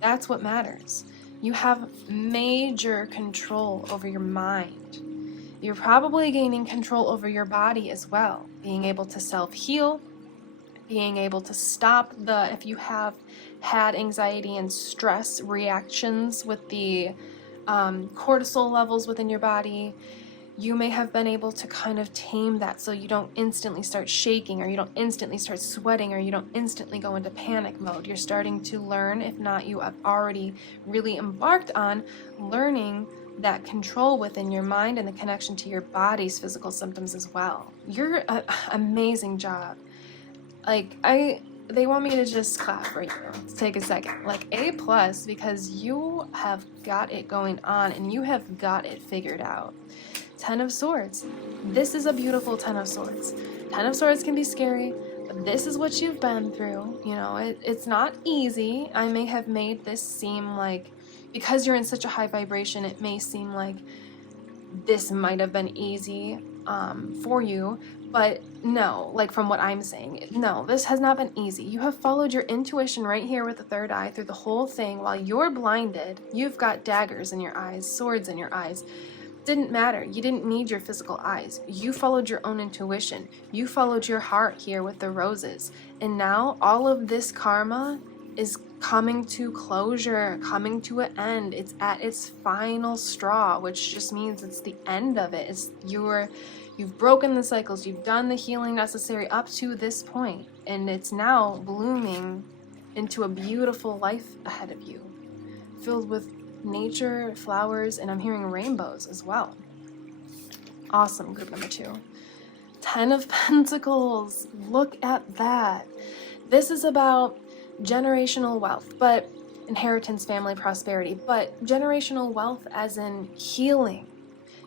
That's what matters. You have major control over your mind. You're probably gaining control over your body as well, being able to self-heal, being able to stop if you have had anxiety and stress reactions with the cortisol levels within your body, you may have been able to kind of tame that so you don't instantly start shaking, or you don't instantly start sweating, or you don't instantly go into panic mode. You're starting to learn, if not you have already really embarked on learning that control within your mind and the connection to your body's physical symptoms as well. You're an amazing job. They want me to just clap right here. Let's take a second. Like A+, because you have got it going on and you have got it figured out. 10 of Swords. This is a beautiful 10 of Swords. 10 of Swords can be scary, but this is what you've been through. It's not easy. I may have made this seem like, because you're in such a high vibration, it may seem like this might have been easy for you. But no, like from what I'm saying, no, this has not been easy. You have followed your intuition right here with the third eye through the whole thing. While you're blinded, you've got daggers in your eyes, swords in your eyes. Didn't matter. You didn't need your physical eyes. You followed your own intuition. You followed your heart here with the roses. And now all of this karma is coming to closure, coming to an end. It's at its final straw, which just means it's the end of it. You've broken the cycles. You've done the healing necessary up to this point, and it's now blooming into a beautiful life ahead of you, filled with nature, flowers, and I'm hearing rainbows as well. Awesome. Group number 2. 10 of Pentacles. Look at that. This is about generational wealth, but inheritance, family, prosperity, but generational wealth as in healing,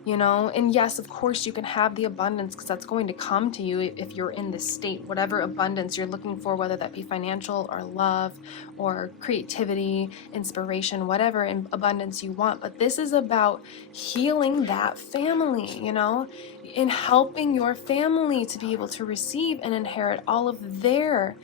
and yes, of course you can have the abundance, because that's going to come to you if you're in this state, whatever abundance you're looking for, whether that be financial or love or creativity, inspiration, whatever abundance you want. But this is about healing that family, in helping your family to be able to receive and inherit all of their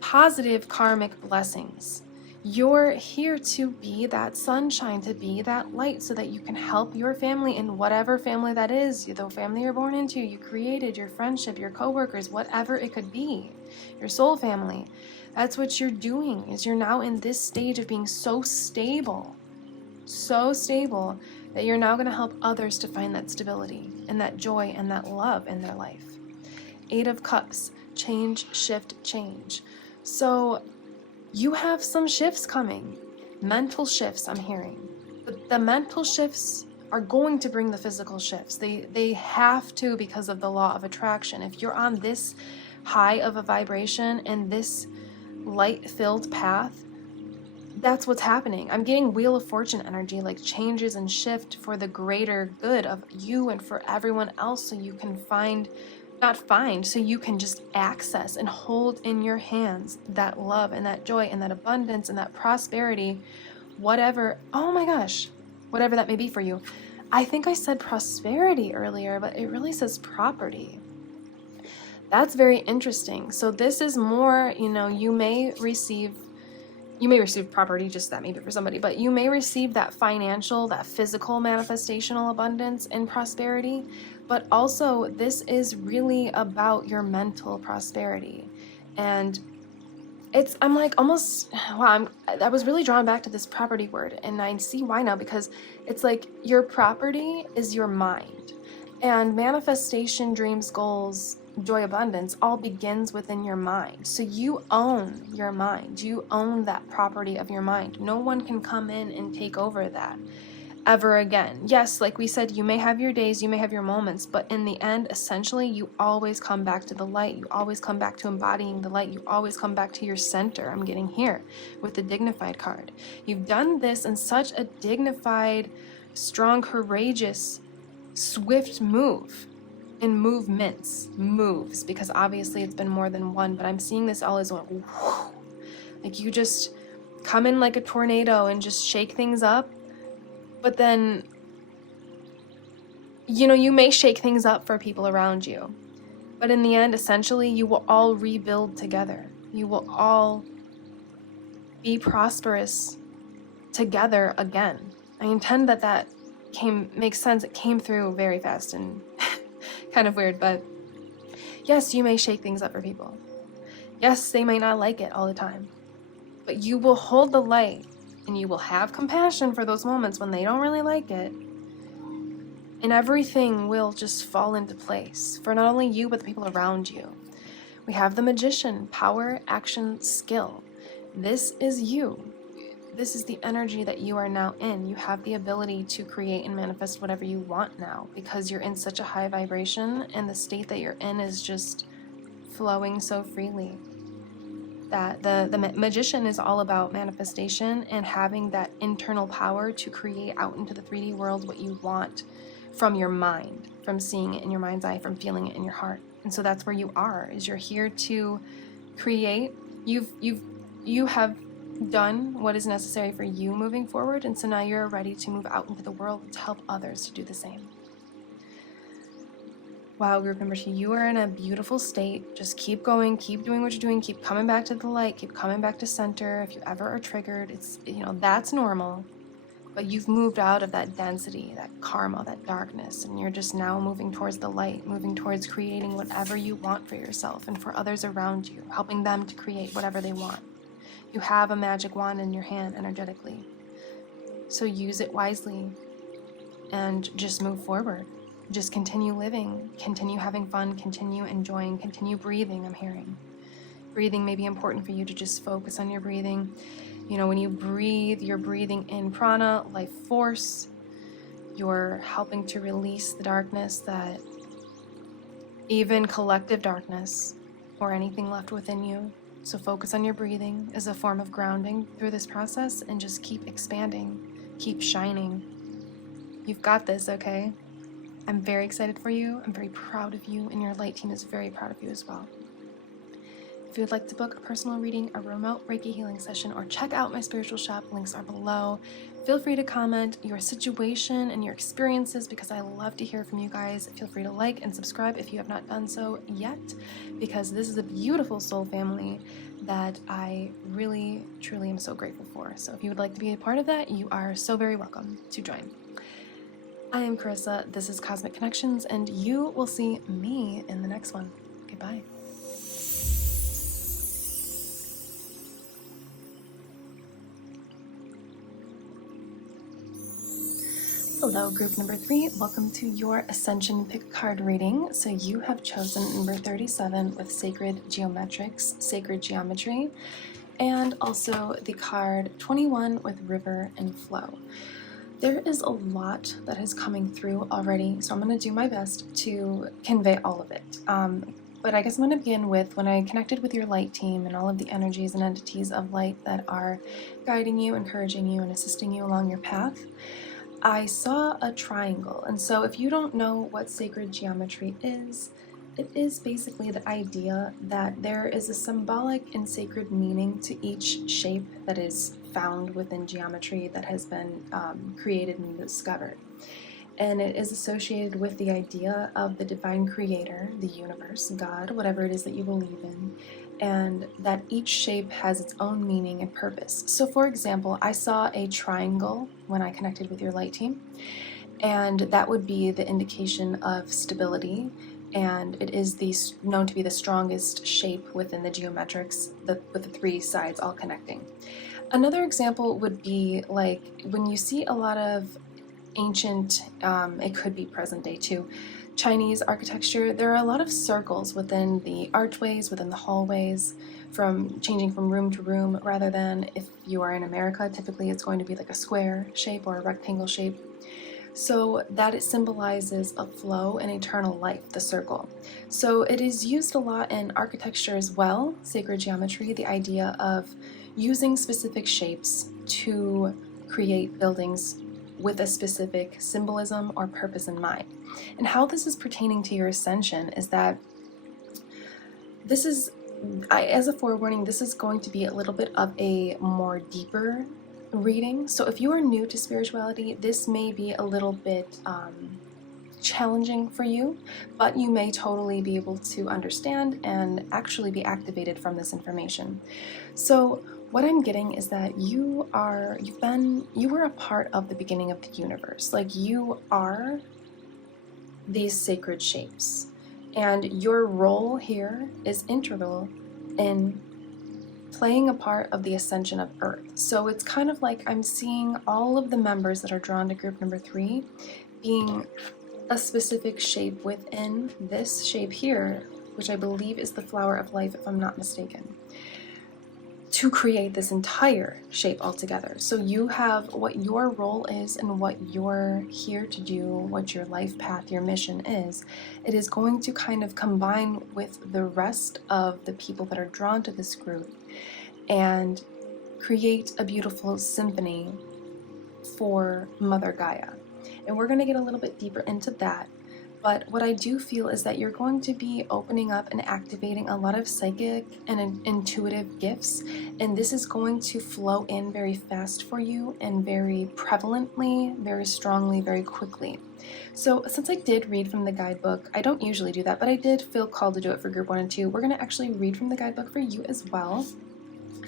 positive karmic blessings. You're here to be that sunshine, to be that light, so that you can help your family in whatever family that is, the family you're born into, you created, your friendship, your coworkers, whatever it could be, your soul family. That's what you're doing, is you're now in this stage of being so stable that you're now going to help others to find that stability and that joy and that love in their life. 8 of Cups, change, shift, change. So you have some shifts coming, mental shifts I'm hearing. But the mental shifts are going to bring the physical shifts. They have to, because of the law of attraction. If you're on this high of a vibration and this light-filled path, that's what's happening. I'm getting Wheel of Fortune energy, like changes and shift for the greater good of you and for everyone else, so you can so you can just access and hold in your hands that love and that joy and that abundance and that prosperity, whatever, oh my gosh, whatever that may be for you. I think I said prosperity earlier, but it really says property. That's very interesting. So this is more, you may receive property, just that maybe for somebody, but you may receive that financial, that physical manifestational abundance and prosperity, but also this is really about your mental prosperity. And I'm like almost, wow, I was really drawn back to this property word, and I see why now, because it's like your property is your mind, and manifestation, dreams, goals, joy, abundance all begins within your mind. So you own your mind. You own that property of your mind. No one can come in and take over that ever again. Yes, like we said, you may have your days, you may have your moments, but in the end, essentially, you always come back to the light. You always come back to embodying the light. You always come back to your center. I'm getting here with the dignified card. You've done this in such a dignified, strong, courageous, swift moves, because obviously it's been more than one, but I'm seeing this all as one. Like you just come in like a tornado and just shake things up, but then, you may shake things up for people around you, but in the end, essentially, you will all rebuild together. You will all be prosperous together again. I intend that makes sense. It came through very fast and kind of weird, but yes, you may shake things up for people. Yes, they may not like it all the time, but you will hold the light and you will have compassion for those moments when they don't really like it, and everything will just fall into place for not only you, but the people around you. We have the Magician, power, action, skill. This is you. This is the energy that you are now in. You have the ability to create and manifest whatever you want now, because you're in such a high vibration, and the state that you're in is just flowing so freely. That the Magician is all about manifestation and having that internal power to create out into the 3D world what you want from your mind, from seeing it in your mind's eye, from feeling it in your heart. And so that's where you are, is you're here to create. You have done what is necessary for you moving forward, and so now you're ready to move out into the world to help others to do the same. Wow, group number 2, you are in a beautiful state. Just keep going, keep doing what you're doing, keep coming back to the light, keep coming back to center. If you ever are triggered, it's, that's normal, but you've moved out of that density, that karma, that darkness, and you're just now moving towards the light, moving towards creating whatever you want for yourself and for others around you, helping them to create whatever they want. You have a magic wand in your hand energetically, so use it wisely and just move forward. Just continue living, continue having fun, continue enjoying, continue breathing. I'm hearing breathing may be important for you to just focus on your breathing. When you breathe, you're breathing in prana, life force. You're helping to release the darkness, that even collective darkness or anything left within you. So focus on your breathing as a form of grounding through this process, and just keep expanding, keep shining. You've got this, okay? I'm very excited for you. I'm very proud of you, and your light team is very proud of you as well. If you would like to book a personal reading, a remote Reiki healing session, or check out my spiritual shop, links are below. Feel free to comment your situation and your experiences, because I love to hear from you guys. Feel free to like and subscribe if you have not done so yet, because this is a beautiful soul family that I really, truly am so grateful for. So if you would like to be a part of that, you are so very welcome to join. I am Carissa, this is Cosmic Connections, and you will see me in the next one. Goodbye. Hello, group number 3. Welcome to your Ascension pick card reading. So you have chosen number 37 with Sacred Geometrics, Sacred Geometry, and also the card 21 with River and Flow. There is a lot that is coming through already, so I'm going to do my best to convey all of it. But I guess I'm going to begin with when I connected with your light team and all of the energies and entities of light that are guiding you, encouraging you, and assisting you along your path. I saw a triangle, and so if you don't know what sacred geometry is, it is basically the idea that there is a symbolic and sacred meaning to each shape that is found within geometry that has been created and discovered. And it is associated with the idea of the divine creator, the universe, God, whatever it is that you believe in, and that each shape has its own meaning and purpose. So for example, I saw a triangle when I connected with your light team, and that would be the indication of stability, and it is known to be the strongest shape within the geometrics, with the 3 sides all connecting. Another example would be like when you see a lot of ancient, it could be present day too, Chinese architecture, there are a lot of circles within the archways, within the hallways, changing from room to room, rather than if you are in America, typically it's going to be like a square shape or a rectangle shape. So that it symbolizes a flow and eternal life, the circle. So it is used a lot in architecture as well, sacred geometry, the idea of using specific shapes to create buildings with a specific symbolism or purpose in mind. And how this is pertaining to your ascension is that this is, as a forewarning, this is going to be a little bit of a more deeper reading. So if you are new to spirituality, this may be a little bit challenging for you, but you may totally be able to understand and actually be activated from this information. So what I'm getting is that you were a part of the beginning of the universe. Like, you are these sacred shapes, and your role here is integral in playing a part of the ascension of Earth. So it's kind of like I'm seeing all of the members that are drawn to group number 3 being a specific shape within this shape here, which I believe is the flower of life, if I'm not mistaken, to create this entire shape altogether. So you have what your role is and what you're here to do, what your life path, your mission is. It is going to kind of combine with the rest of the people that are drawn to this group and create a beautiful symphony for Mother Gaia. And we're going to get a little bit deeper into that. But what I do feel is that you're going to be opening up and activating a lot of psychic and intuitive gifts, and this is going to flow in very fast for you and very prevalently, very strongly, very quickly. So since I did read from the guidebook, I don't usually do that, but I did feel called to do it for group 1 and 2. We're going to actually read from the guidebook for you as well,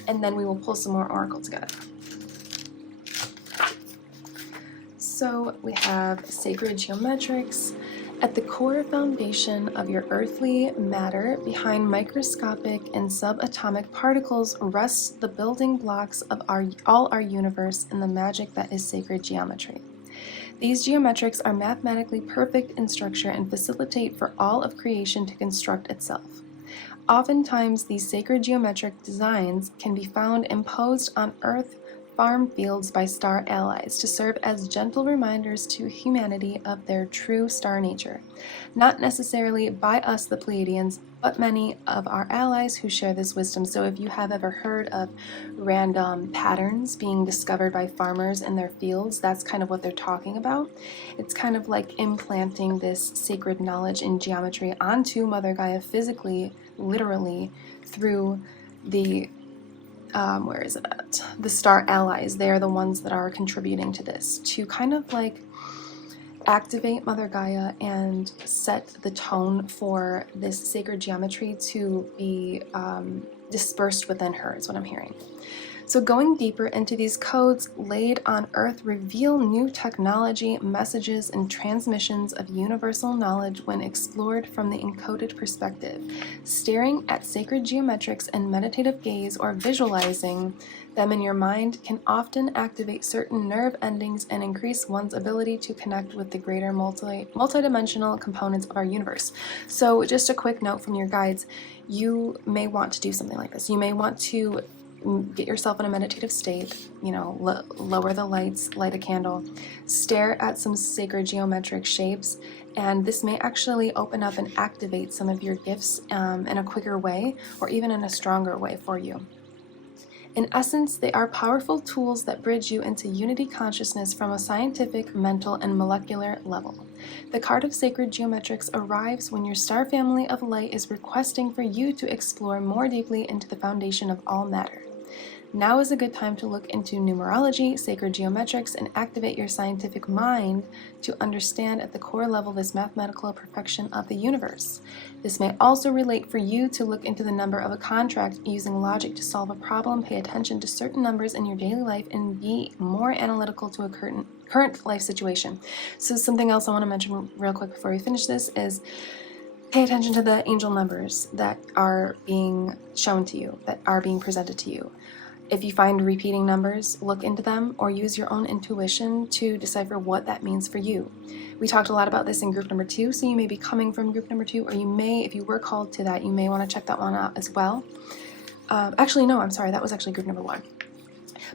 and then we will pull some more oracle together. So we have Sacred Geometrics. At the core foundation of your earthly matter, behind microscopic and subatomic particles, rests the building blocks of all our universe and the magic that is sacred geometry. These geometrics are mathematically perfect in structure and facilitate for all of creation to construct itself. Oftentimes, these sacred geometric designs can be found imposed on Earth farm fields by star allies to serve as gentle reminders to humanity of their true star nature. Not necessarily by us, the Pleiadians, but many of our allies who share this wisdom. So if you have ever heard of random patterns being discovered by farmers in their fields, that's kind of what they're talking about. It's kind of like implanting this sacred knowledge in geometry onto Mother Gaia physically, literally, through the where is it at? The star allies. They are the ones that are contributing to this, to kind of like activate Mother Gaia and set the tone for this sacred geometry to be dispersed within her, is what I'm hearing. So going deeper into these codes laid on Earth reveal new technology, messages, and transmissions of universal knowledge when explored from the encoded perspective. Staring at sacred geometrics and meditative gaze or visualizing them in your mind can often activate certain nerve endings and increase one's ability to connect with the greater multidimensional components of our universe. So just a quick note from your guides, you may want to do something like this. You may want to get yourself in a meditative state, lower the lights, light a candle, stare at some sacred geometric shapes, and this may actually open up and activate some of your gifts in a quicker way, or even in a stronger way for you. In essence, they are powerful tools that bridge you into unity consciousness from a scientific, mental, and molecular level. The card of sacred geometrics arrives when your star family of light is requesting for you to explore more deeply into the foundation of all matter. Now is a good time to look into numerology, sacred geometrics, and activate your scientific mind to understand at the core level this mathematical perfection of the universe. This may also relate for you to look into the number of a contract using logic to solve a problem, pay attention to certain numbers in your daily life, and be more analytical to a current life situation. So something else I want to mention real quick before we finish this is pay attention to the angel numbers that are being shown to you, that are being presented to you. If you find repeating numbers, look into them or use your own intuition to decipher what that means for you. We talked a lot about this in group number 2, so you may be coming from group number 2, or you may, if you were called to that, you may want to check that one out as well. Actually, no, I'm sorry, that was actually group number 1.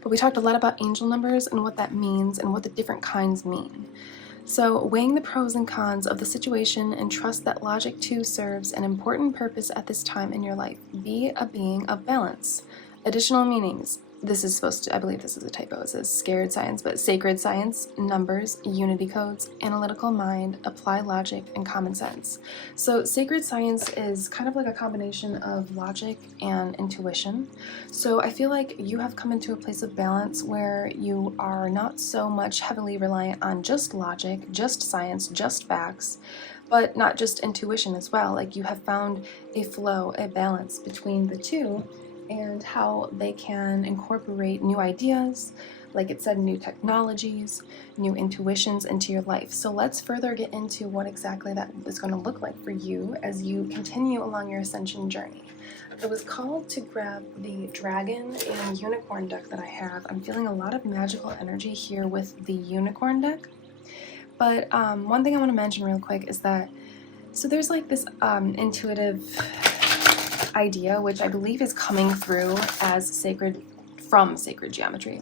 But we talked a lot about angel numbers and what that means and what the different kinds mean. So weighing the pros and cons of the situation, and trust that logic too serves an important purpose at this time in your life. Be a being of balance. Additional meanings. This is supposed to, I believe this is a typo, it says scared science, but sacred science, numbers, unity codes, analytical mind, apply logic, and common sense. So sacred science is kind of like a combination of logic and intuition. So I feel like you have come into a place of balance where you are not so much heavily reliant on just logic, just science, just facts, but not just intuition as well. Like you have found a flow, a balance between the two, and how they can incorporate new ideas, like it said, new technologies, new intuitions into your life. So let's further get into what exactly that is going to look like for you as you continue along your ascension journey. I was called to grab the dragon and unicorn deck that I have. I'm feeling a lot of magical energy here with the unicorn deck. But one thing I want to mention real quick is that, so there's like this intuitive idea, which I believe is coming through as sacred geometry,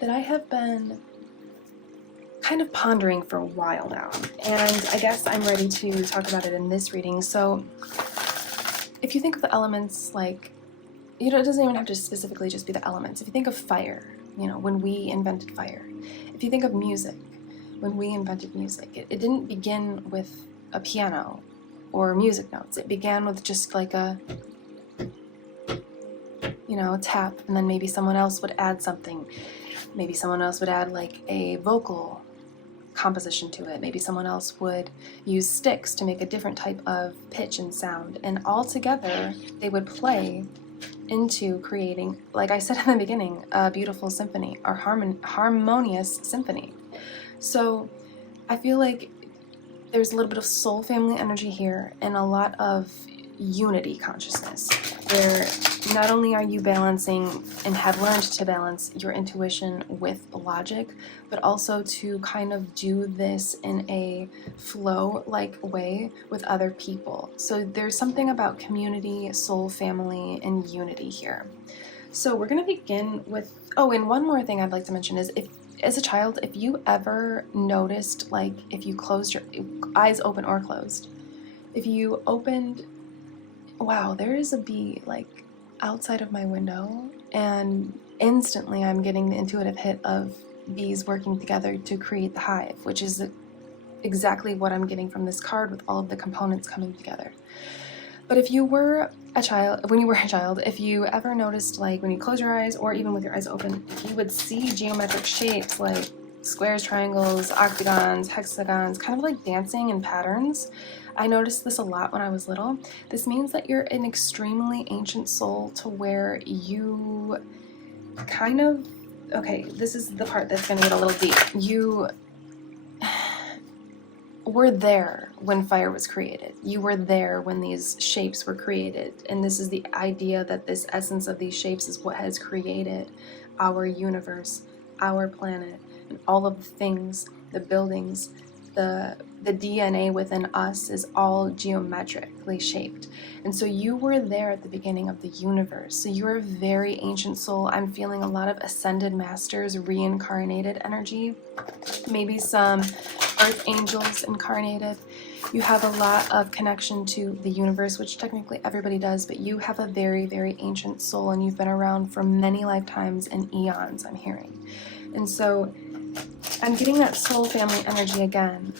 that I have been kind of pondering for a while now, and I guess I'm ready to talk about it in this reading. So if you think of the elements, like, it doesn't even have to specifically just be the elements. If you think of fire, when we invented fire. If you think of music, when we invented music, it didn't begin with a piano or music notes. It began with just like a tap, and then maybe someone else would add something. Maybe someone else would add like a vocal composition to it. Maybe someone else would use sticks to make a different type of pitch and sound, and all together they would play into creating, like I said in the beginning, a beautiful symphony, or harmonious symphony. So I feel like there's a little bit of soul family energy here and a lot of unity consciousness, where not only are you balancing and have learned to balance your intuition with logic, but also to kind of do this in a flow-like way with other people. So there's something about community, soul family, and unity here. So we're going to begin with, and one more thing I'd like to mention is, as a child, if you ever noticed, like if you closed your eyes open or closed, if you opened, wow, there is a bee like outside of my window, and instantly I'm getting the intuitive hit of bees working together to create the hive, which is exactly what I'm getting from this card with all of the components coming together. But if you were a child, if you ever noticed, like when you close your eyes or even with your eyes open, if you would see geometric shapes like squares, triangles, octagons, hexagons, kind of like dancing in patterns. I noticed this a lot when I was little. This means that you're an extremely ancient soul, to where you kind of, okay, this is the part that's going to get a little deep. were there when fire was created. You were there when these shapes were created. And this is the idea that this essence of these shapes is what has created our universe, our planet, and all of the things, the buildings, the DNA within us is all geometrically shaped. And so you were there at the beginning of the universe. So you're a very ancient soul. I'm feeling a lot of ascended masters, reincarnated energy, maybe some earth angels incarnated. You have a lot of connection to the universe, which technically everybody does, but you have a very, very ancient soul, and you've been around for many lifetimes and eons, I'm hearing. And so I'm getting that soul family energy again.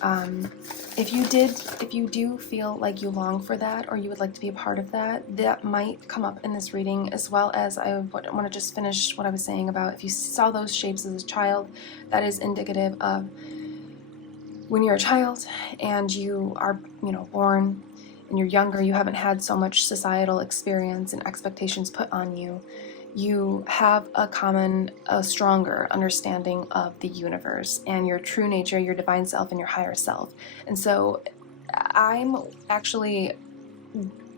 If you do feel like you long for that, or you would like to be a part of that, that might come up in this reading, as well as I want to just finish what I was saying about if you saw those shapes as a child, that is indicative of when you're a child and you are, born and you're younger, you haven't had so much societal experience and expectations put on you. You have a stronger understanding of the universe and your true nature, your divine self, and your higher self. And so I'm actually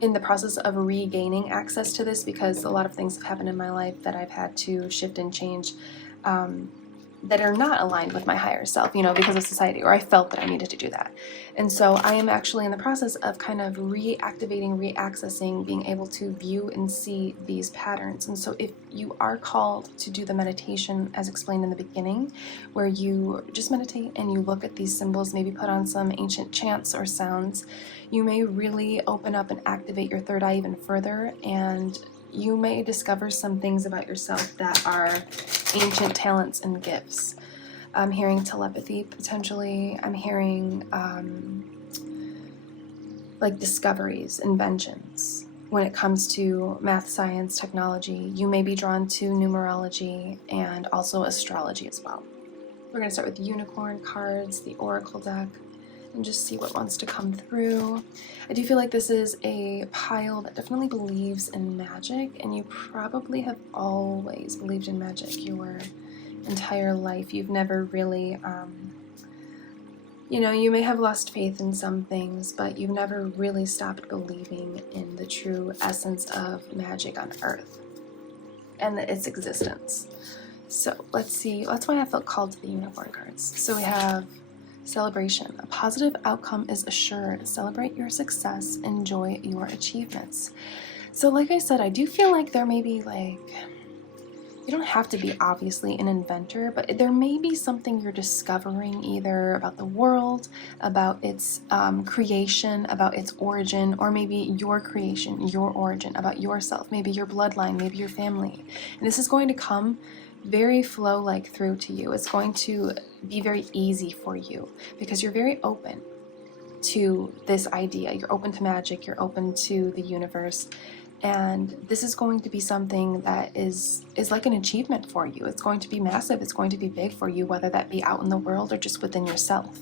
in the process of regaining access to this, because a lot of things have happened in my life that I've had to shift and change, that are not aligned with my higher self, because of society, or I felt that I needed to do that. And so I am actually in the process of kind of reactivating, reaccessing, being able to view and see these patterns. And so if you are called to do the meditation as explained in the beginning, where you just meditate and you look at these symbols, maybe put on some ancient chants or sounds, you may really open up and activate your third eye even further, and you may discover some things about yourself that are ancient talents and gifts. I'm hearing telepathy, potentially. I'm hearing like discoveries, inventions. When it comes to math, science, technology, you may be drawn to numerology and also astrology as well. We're going to start with unicorn cards, the oracle deck, and just see what wants to come through. I do feel like this is a pile that definitely believes in magic, and you probably have always believed in magic your entire life. You've never really, you may have lost faith in some things, but you've never really stopped believing in the true essence of magic on Earth and its existence. So let's see, that's why I felt called to the unicorn cards. So we have celebration. A positive outcome is assured. Celebrate your success. Enjoy your achievements. So like I said, I do feel like there may be you don't have to be obviously an inventor, but there may be something you're discovering either about the world, about its creation, about its origin, or maybe your creation, your origin, about yourself, maybe your bloodline, maybe your family. And this is going to come very flow-like through to you. It's going to be very easy for you because you're very open to this idea. You're open to magic, you're open to the universe, and this is going to be something that is like an achievement for you. It's going to be massive, it's going to be big for you, whether that be out in the world or just within yourself.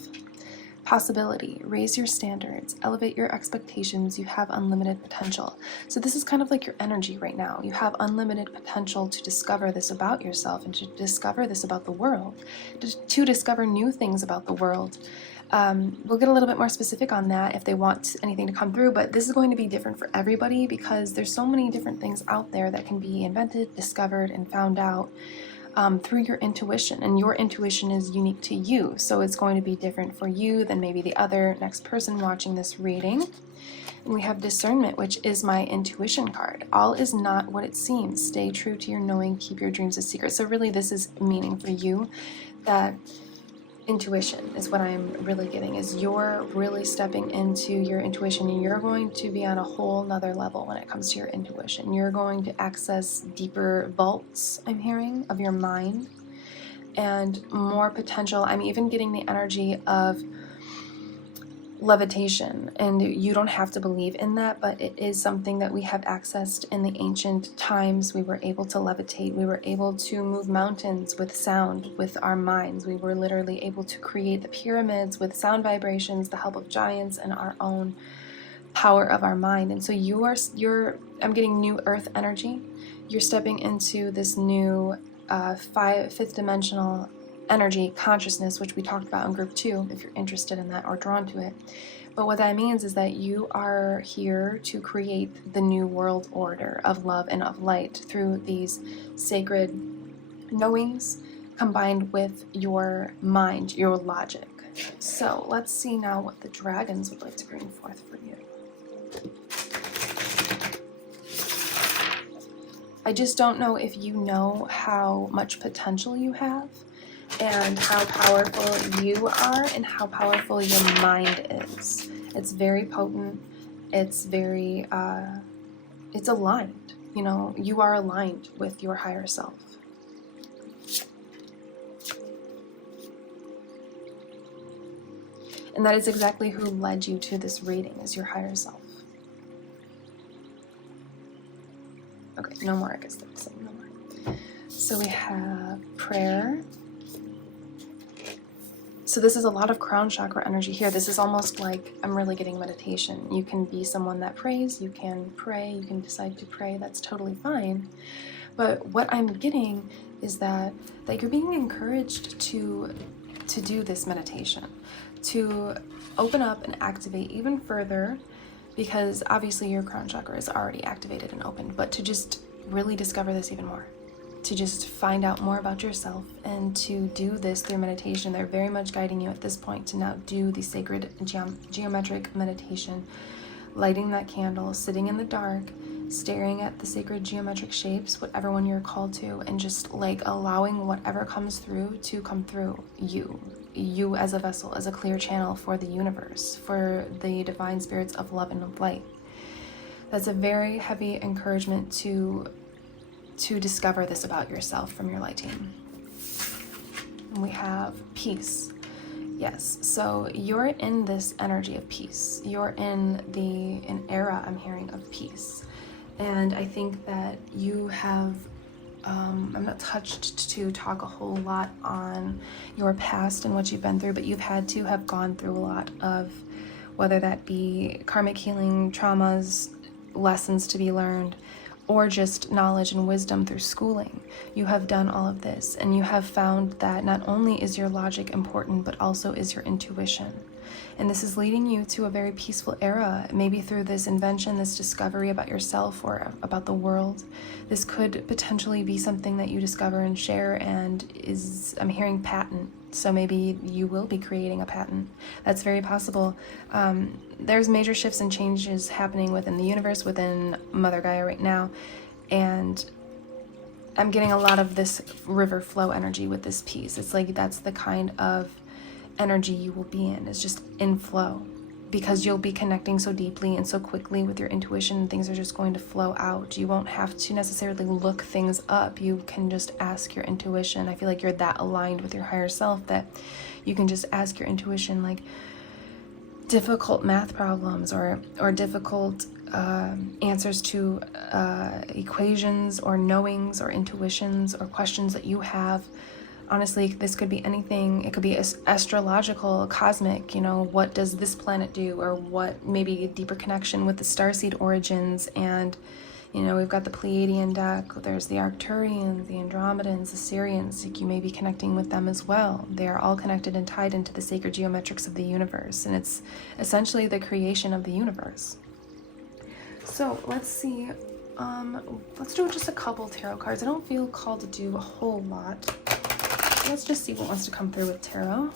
Possibility, raise your standards, elevate your expectations, you have unlimited potential. So this is kind of like your energy right now. You have unlimited potential to discover this about yourself and to discover this about the world, to discover new things about the world. We'll get a little bit more specific on that if they want anything to come through, but this is going to be different for everybody because there's so many different things out there that can be invented, discovered, and found out through your intuition, and your intuition is unique to you, so it's going to be different for you than maybe the other next person watching this reading. And we have discernment, which is my intuition card. All is not what it seems. Stay true to your knowing, keep your dreams a secret. So really this is meaning for you that intuition is what I'm really getting, is you're really stepping into your intuition, and you're going to be on a whole nother level when it comes to your intuition. You're going to access deeper vaults, I'm hearing, of your mind, and more potential. I'm even getting the energy of levitation, and you don't have to believe in that, but it is something that we have accessed in the ancient times. We were able to levitate. We were able to move mountains with sound, with our minds. We were literally able to create the pyramids with sound vibrations, the help of giants, and our own power of our mind. And so I'm getting new earth energy. You're stepping into this new fifth dimensional energy, consciousness, which we talked about in group 2, if you're interested in that or drawn to it. But what that means is that you are here to create the new world order of love and of light through these sacred knowings combined with your mind, your logic. So let's see now what the dragons would like to bring forth for you. I just don't know if you know how much potential you have and how powerful you are and how powerful your mind is. It's very potent. It's very, it's aligned. You know, you are aligned with your higher self. And that is exactly who led you to this reading, is your higher self. Okay, no more, I guess that's it, no more. So we have prayer. So this is a lot of crown chakra energy here. This is almost like I'm really getting meditation. You can be someone that prays, you can pray, you can decide to pray, that's totally fine. But what I'm getting is that you're being encouraged to do this meditation, to open up and activate even further, because obviously your crown chakra is already activated and open, but to just really discover this even more, to just find out more about yourself and to do this through meditation. They're very much guiding you at this point to now do the sacred geometric meditation, lighting that candle, sitting in the dark, staring at the sacred geometric shapes, whatever one you're called to, and just like allowing whatever comes through to come through you as a vessel, as a clear channel for the universe, for the divine spirits of love and of light. That's a very heavy encouragement to discover this about yourself from your light team. And we have peace. Yes, so you're in this energy of peace. You're in an era, I'm hearing, of peace. And I think that you have, I'm not touched to talk a whole lot on your past and what you've been through, but you've had to have gone through a lot of, whether that be karmic healing, traumas, lessons to be learned, or just knowledge and wisdom through schooling. You have done all of this, and you have found that not only is your logic important, but also is your intuition. And this is leading you to a very peaceful era, maybe through this invention, this discovery about yourself or about the world. This could potentially be something that you discover and share, and is, I'm hearing, patent. So maybe you will be creating a patent. That's very possible. There's major shifts and changes happening within the universe, within Mother Gaia right now. And I'm getting a lot of this river flow energy with this piece. It's like that's the kind of energy you will be in, is just in flow, because you'll be connecting so deeply and so quickly with your intuition. Things are just going to flow out. You won't have to necessarily look things up. You can just ask your intuition. I feel like you're that aligned with your higher self that you can just ask your intuition, like difficult math problems or difficult answers to equations or knowings or intuitions or questions that you have. Honestly, this could be anything. It could be astrological, cosmic, you know, what does this planet do? Or what, maybe a deeper connection with the starseed origins. And, you know, we've got the Pleiadian deck. There's the Arcturians, the Andromedans, the Sirians. Like, you may be connecting with them as well. They are all connected and tied into the sacred geometrics of the universe. And it's essentially the creation of the universe. So let's see. Let's do just a couple tarot cards. I don't feel called to do a whole lot. Let's just see what wants to come through with tarot.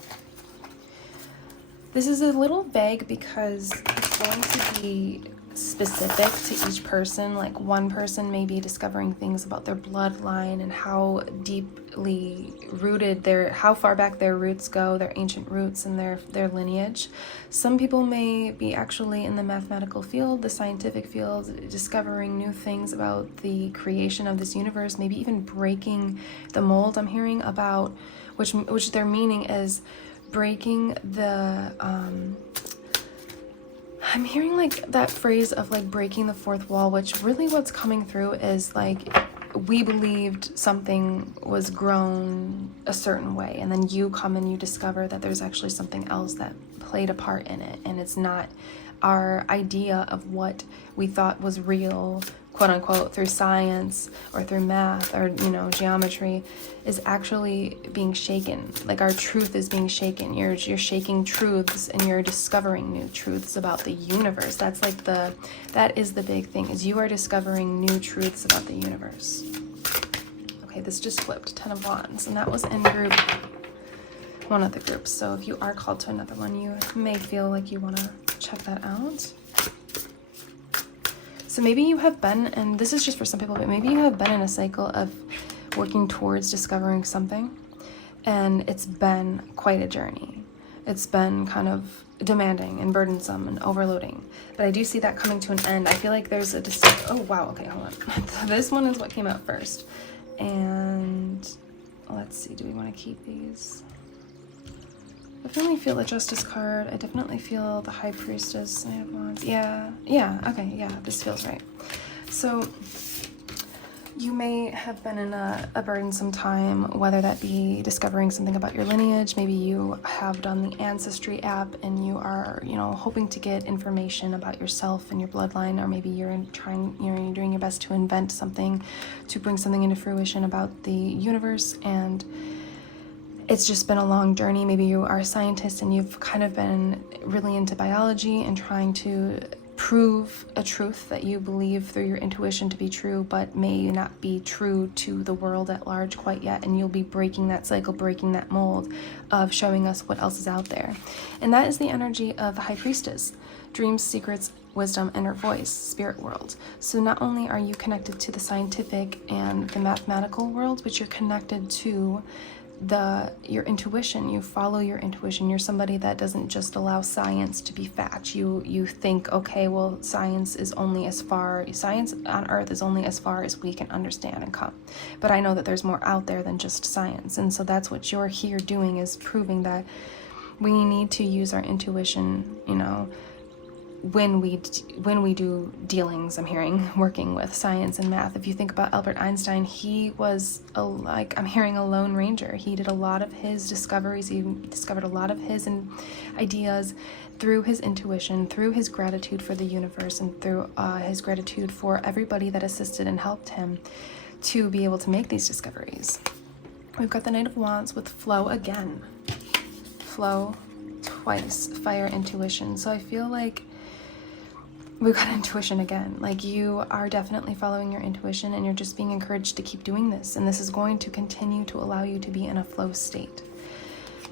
This is a little vague because it's going to be specific to each person. Like, one person may be discovering things about their bloodline and how deeply rooted how far back their roots go, their ancient roots and their lineage. Some people may be actually in the mathematical field, the scientific field, discovering new things about the creation of this universe, maybe even breaking the mold. I'm hearing about, which their meaning is breaking the, I'm hearing like that phrase of like breaking the fourth wall, which really what's coming through is like, we believed something was grown a certain way, and then you come and you discover that there's actually something else that played a part in it, and it's not our idea of what we thought was real, quote unquote, through science or through math or, you know, geometry, is actually being shaken. Like our truth is being shaken. You're shaking truths and you're discovering new truths about the universe. That's like that is the big thing, is you are discovering new truths about the universe. Okay, this just flipped, 10 of Wands, and that was in group, one of the groups. So if you are called to another one, you may feel like you want to check that out. So maybe you have been, and this is just for some people, but maybe you have been in a cycle of working towards discovering something, and it's been quite a journey. It's been kind of demanding and burdensome and overloading. But I do see that coming to an end. I feel like there's a oh wow, okay, hold on. This one is what came out first. And let's see, do we want to keep these? I definitely feel the Justice card. I definitely feel the High Priestess, Knight of Wands. Yeah, okay, yeah, this feels right. So you may have been in a burdensome time, whether that be discovering something about your lineage. Maybe you have done the Ancestry app and you are, you know, hoping to get information about yourself and your bloodline, or maybe you're you're doing your best to invent something, to bring something into fruition about the universe, and it's just been a long journey. Maybe you are a scientist and you've kind of been really into biology and trying to prove a truth that you believe through your intuition to be true, but may not be true to the world at large quite yet. And you'll be breaking that cycle, breaking that mold of showing us what else is out there. And that is the energy of the High Priestess: dreams, secrets, wisdom, inner voice, spirit world. So not only are you connected to the scientific and the mathematical world, but you're connected to your intuition. You follow your intuition. You're somebody that doesn't just allow science to be fact. You think, okay, well, science on earth is only as far as we can understand and come, but I know that there's more out there than just science. And so that's what you're here doing, is proving that we need to use our intuition, you know, when we do dealings. I'm hearing working with science and math. If you think about Albert Einstein, he was I'm hearing a lone ranger. He did a lot of his discoveries. He discovered a lot of his ideas through his intuition, through his gratitude for the universe, and through his gratitude for everybody that assisted and helped him to be able to make these discoveries. We've got the Knight of Wands with flow again. Flow twice. Fire, intuition. So I feel like we've got intuition again. Like, you are definitely following your intuition, and you're just being encouraged to keep doing this. And this is going to continue to allow you to be in a flow state.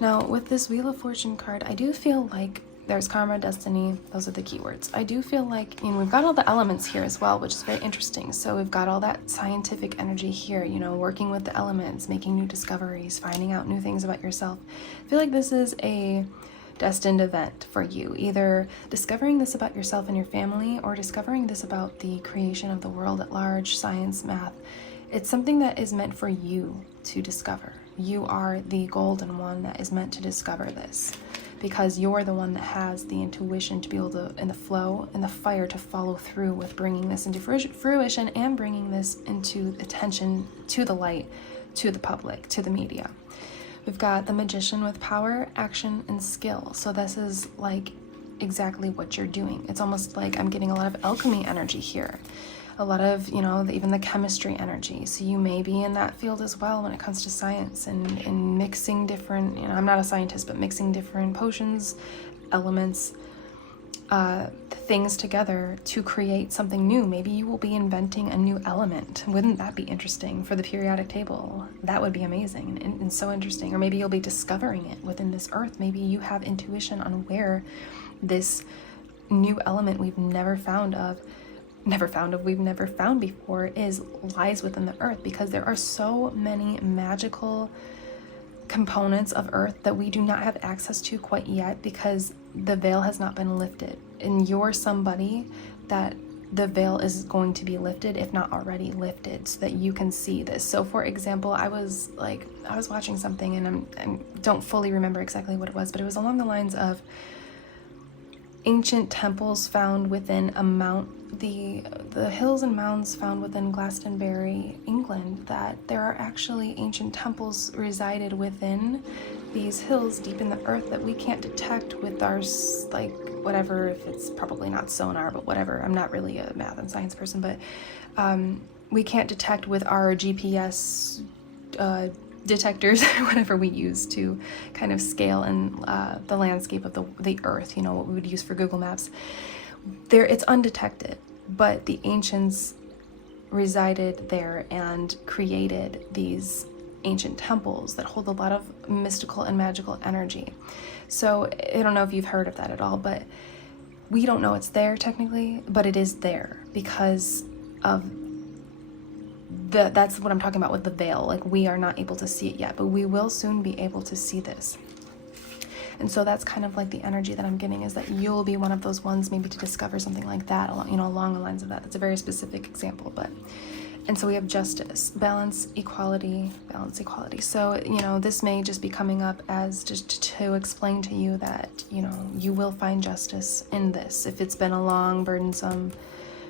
Now, with this Wheel of Fortune card, I do feel like there's karma, destiny. Those are the keywords. I do feel like, you know, we've got all the elements here as well, which is very interesting. So we've got all that scientific energy here, you know, working with the elements, making new discoveries, finding out new things about yourself. I feel like this is a destined event for you, either discovering this about yourself and your family, or discovering this about the creation of the world at large, science, math. It's something that is meant for you to discover. You are the golden one that is meant to discover this, because you're the one that has the intuition to be able to, and the flow and the fire to follow through with bringing this into fruition, and bringing this into attention, to the light, to the public, to the media. We've got the Magician with power, action, and skill. So this is like exactly what you're doing. It's almost like I'm getting a lot of alchemy energy here. A lot of, you know, even the chemistry energy. So you may be in that field as well when it comes to science and mixing different, you know, I'm not a scientist, but mixing different potions, elements, things together to create something new. Maybe you will be inventing a new element. Wouldn't that be interesting for the periodic table? That would be amazing and so interesting. Or maybe you'll be discovering it within this earth. Maybe you have intuition on where this new element we've never found before lies within the earth, because there are so many magical components of earth that we do not have access to quite yet, because the veil has not been lifted, and you're somebody that the veil is going to be lifted, if not already lifted, so that you can see this. So for example, I was watching something, and I don't fully remember exactly what it was, but it was along the lines of ancient temples found within a mount, the hills and mounds found within Glastonbury, England, that there are actually ancient temples resided within these hills deep in the earth that we can't detect with our, like, whatever, if it's probably not sonar, but whatever. I'm not really a math and science person, but we can't detect with our GPS detectors, whatever we use to kind of scale in the landscape of the earth, you know, what we would use for Google Maps. There, it's undetected, but the ancients resided there and created these ancient temples that hold a lot of mystical and magical energy. So I don't know if you've heard of that at all, but we don't know it's there technically, but it is there because of that's what I'm talking about with the veil. Like, we are not able to see it yet, but we will soon be able to see this. And so that's kind of like the energy that I'm getting, is that you'll be one of those ones maybe to discover something like that, along, you know, along the lines of that. That's a very specific example, but, and so we have justice, balance, equality, balance, equality. So, you know, this may just be coming up as just to explain to you that, you know, you will find justice in this. If it's been a long, burdensome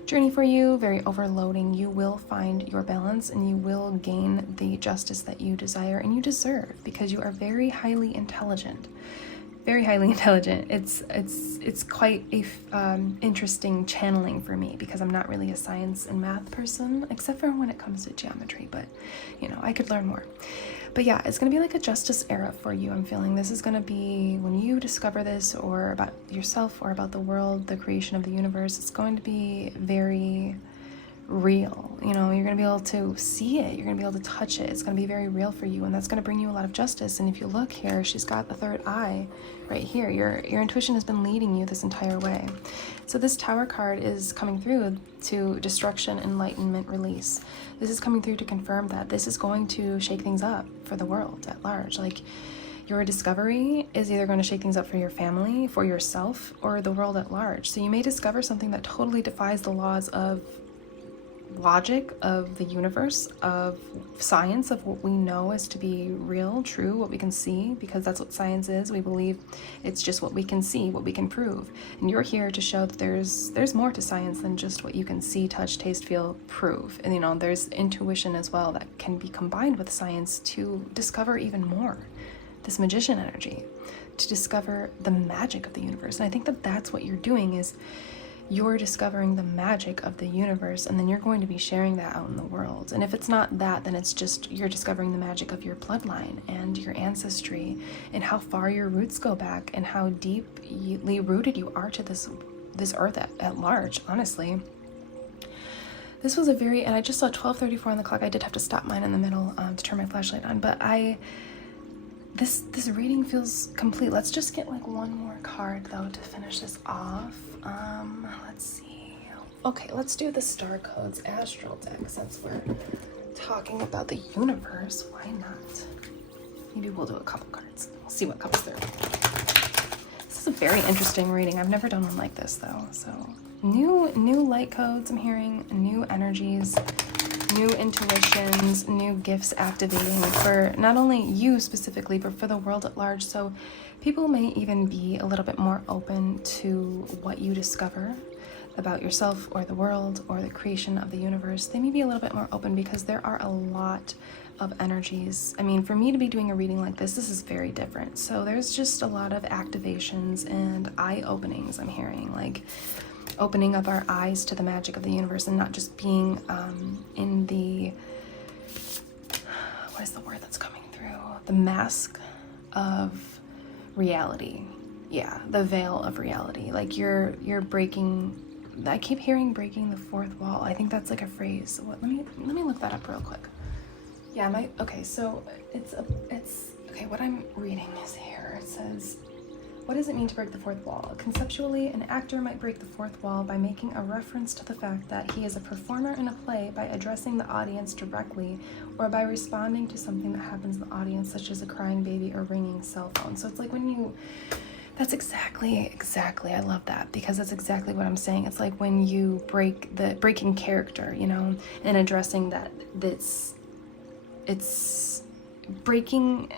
journey for you, very overloading, you will find your balance and you will gain the justice that you desire and you deserve, because you are very highly intelligent. Very highly intelligent. It's quite a interesting channeling for me, because I'm not really a science and math person, except for when it comes to geometry, but you know, I could learn more. But yeah, it's gonna be like a justice era for you. I'm feeling this is gonna be, when you discover this, or about yourself or about the world, the creation of the universe, it's going to be very real. You know, you're going to be able to see it, you're going to be able to touch it, it's going to be very real for you, and that's going to bring you a lot of justice. And if you look here, she's got the third eye right here. Your intuition has been leading you this entire way. So this Tower card is coming through to destruction, enlightenment, release. This is coming through to confirm that this is going to shake things up for the world at large. Like, your discovery is either going to shake things up for your family, for yourself, or the world at large. So you may discover something that totally defies the laws of logic of the universe, of science, of what we know is to be real, true, what we can see, because that's what science is. We believe it's just what we can see, what we can prove. And you're here to show that there's more to science than just what you can see, touch, taste, feel, prove. And you know, there's intuition as well that can be combined with science to discover even more. This magician energy, to discover the magic of the universe. And I think that that's what you're doing, is you're discovering the magic of the universe, and then you're going to be sharing that out in the world. And if it's not that, then it's just you're discovering the magic of your bloodline and your ancestry, and how far your roots go back, and how deeply rooted you are to this earth at large, honestly. This was a very, and I just saw 12:34 on the clock. I did have to stop mine in the middle to turn my flashlight on, but this reading feels complete. Let's just get like one more card though to finish this off. Let's see. Okay, let's do the star codes astral deck, since we're talking about the universe. Why not? Maybe we'll do a couple cards. We'll see what comes through. This is a very interesting reading. I've never done one like this though. So new light codes I'm hearing, new energies, new intuitions, new gifts activating for not only you specifically, but for the world at large. So people may even be a little bit more open to what you discover about yourself or the world or the creation of the universe. They may be a little bit more open because there are a lot of energies. I mean, for me to be doing a reading like this is very different. So there's just a lot of activations and eye openings I'm hearing, like opening up our eyes to the magic of the universe, and not just being in the, what is the word that's coming through? The mask of reality. Yeah, the veil of reality. Like you're breaking, I keep hearing breaking the fourth wall. I think that's like a phrase. What, let me look that up real quick. Yeah, okay, so it's okay, what I'm reading is here. It says, what does it mean to break the fourth wall? Conceptually, an actor might break the fourth wall by making a reference to the fact that he is a performer in a play, by addressing the audience directly, or by responding to something that happens in the audience, such as a crying baby or ringing cell phone. So it's like when you, that's exactly, I love that, because that's exactly what I'm saying. It's like when you breaking character, you know, and addressing that, it's breaking,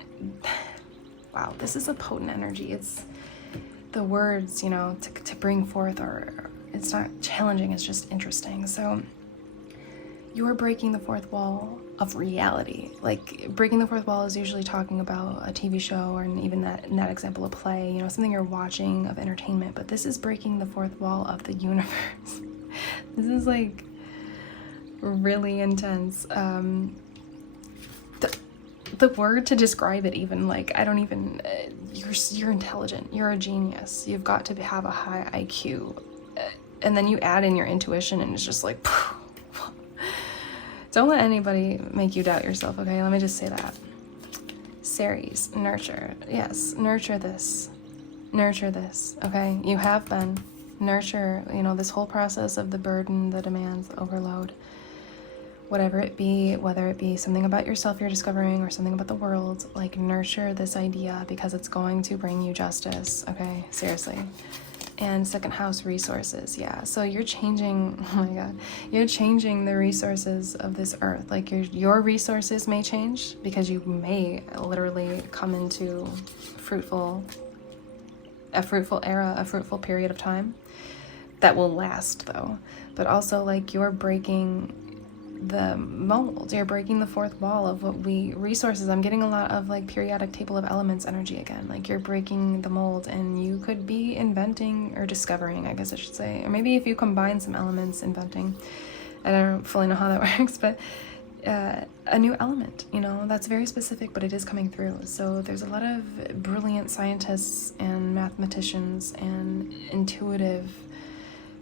wow, this is a potent energy. It's the words, you know, to bring forth are, it's not challenging, it's just interesting. So you are breaking the fourth wall of reality. Like, breaking the fourth wall is usually talking about a TV show, or even in that example, a play, you know, something you're watching of entertainment. But this is breaking the fourth wall of the universe. This is like really intense. The word to describe it, even, like, I don't even, you're intelligent, you're a genius, you've got to have a high IQ, and then you add in your intuition, and it's just like, don't let anybody make you doubt yourself, okay? Let me just say that. Ceres, nurture. Yes, nurture this. Nurture this, okay? You have been. Nurture, you know, this whole process of the burden, the demands, the overload. Whatever it be, whether it be something about yourself you're discovering or something about the world, like, nurture this idea, because it's going to bring you justice, okay? Seriously. And second house, resources. Yeah, so you're changing, oh my god, you're changing the resources of this earth. Like, your resources may change, because you may literally come into a fruitful era, a fruitful period of time that will last, though. But also, like, you're breaking the mold, you're breaking the fourth wall of resources. I'm getting a lot of, like, periodic table of elements energy again. Like, you're breaking the mold, and you could be inventing, or discovering, I guess I should say, or maybe if you combine some elements, inventing. I don't fully know how that works, but a new element, you know, that's very specific, but it is coming through. So there's a lot of brilliant scientists and mathematicians and intuitive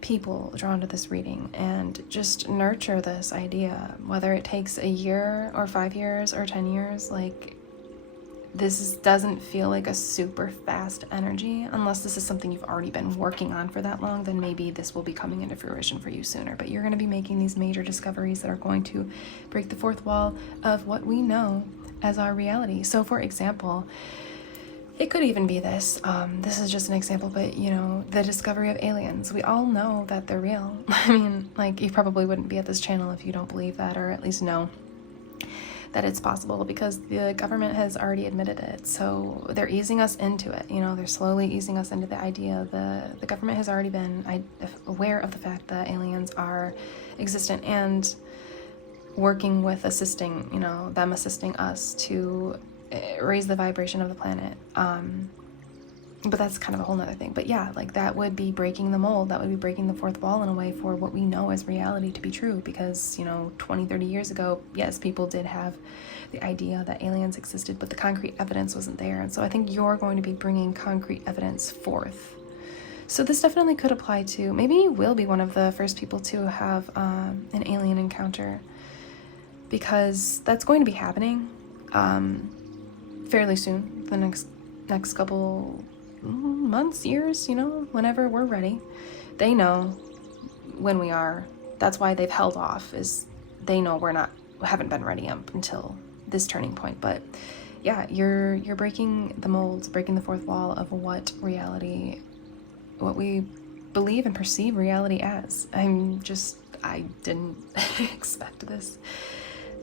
people drawn to this reading, and just nurture this idea, whether it takes a year or 5 years or 10 years. Like, doesn't feel like a super fast energy, unless this is something you've already been working on for that long. Then maybe this will be coming into fruition for you sooner. But you're going to be making these major discoveries that are going to break the fourth wall of what we know as our reality. So, for example, it could even be this. This is just an example, but, you know, the discovery of aliens. We all know that they're real. I mean, like, you probably wouldn't be at this channel if you don't believe that, or at least know that it's possible, because the government has already admitted it. So they're easing us into it. You know, they're slowly easing us into the idea. The government has already been aware of the fact that aliens are existent, and working with assisting, you know, them assisting us to raise the vibration of the planet. But that's kind of a whole nother thing. But yeah, like, that would be breaking the mold. That would be breaking the fourth wall in a way for what we know as reality to be true. Because, you know, 20-30 years ago, yes, people did have the idea that aliens existed, but the concrete evidence wasn't there. And so I think you're going to be bringing concrete evidence forth. So this definitely could apply to, maybe you will be one of the first people to have an alien encounter, because that's going to be happening fairly soon, the next couple months, years, you know, whenever we're ready. They know when we are. That's why they've held off, is they know we haven't been ready up until this turning point. But yeah, you're breaking the molds, breaking the fourth wall of what we believe and perceive reality as. I didn't expect this.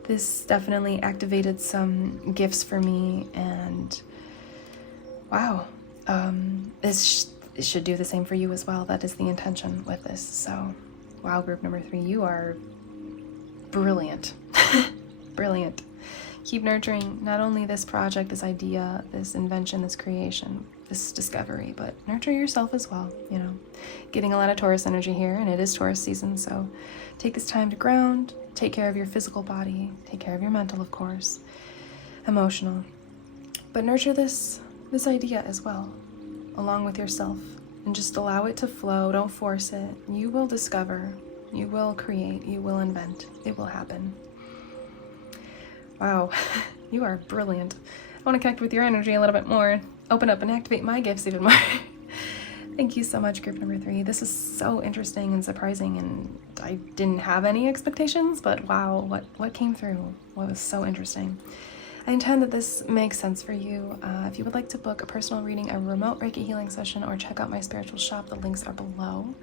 This definitely activated some gifts for me, and wow, it should do the same for you as well. That is the intention with this. So, wow, group number 3, you are brilliant. Brilliant. Keep nurturing not only this project, this idea, this invention, this creation, this discovery, but nurture yourself as well, you know. Getting a lot of Taurus energy here, and it is Taurus season, so take this time to ground, take care of your physical body, take care of your mental, of course, emotional, but nurture this idea as well, along with yourself, and just allow it to flow. Don't force it. You will discover, you will create, you will invent. It will happen. Wow, you are brilliant. I want to connect with your energy a little bit more, open up and activate my gifts even more. Thank you so much, group number 3. This is so interesting and surprising, and I didn't have any expectations, but wow, what came through was so interesting. I intend that this makes sense for you. If you would like to book a personal reading, a remote Reiki healing session, or check out my spiritual shop, the links are below.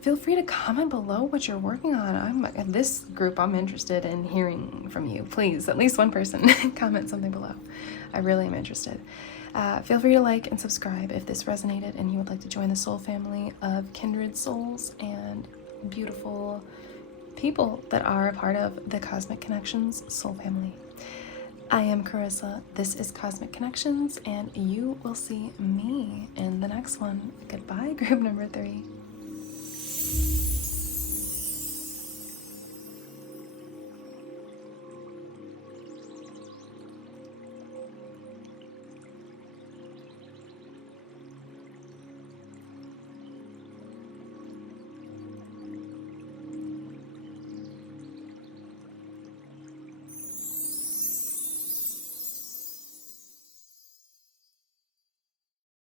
Feel free to comment below what you're working on. This group, I'm interested in hearing from you. Please, at least one person, comment something below. I really am interested. Feel free to like and subscribe if this resonated and you would like to join the soul family of kindred souls and beautiful people that are a part of the Cosmic Connections soul family. I am Carissa, this is Cosmic Connections, and you will see me in the next one. Goodbye, group number 3.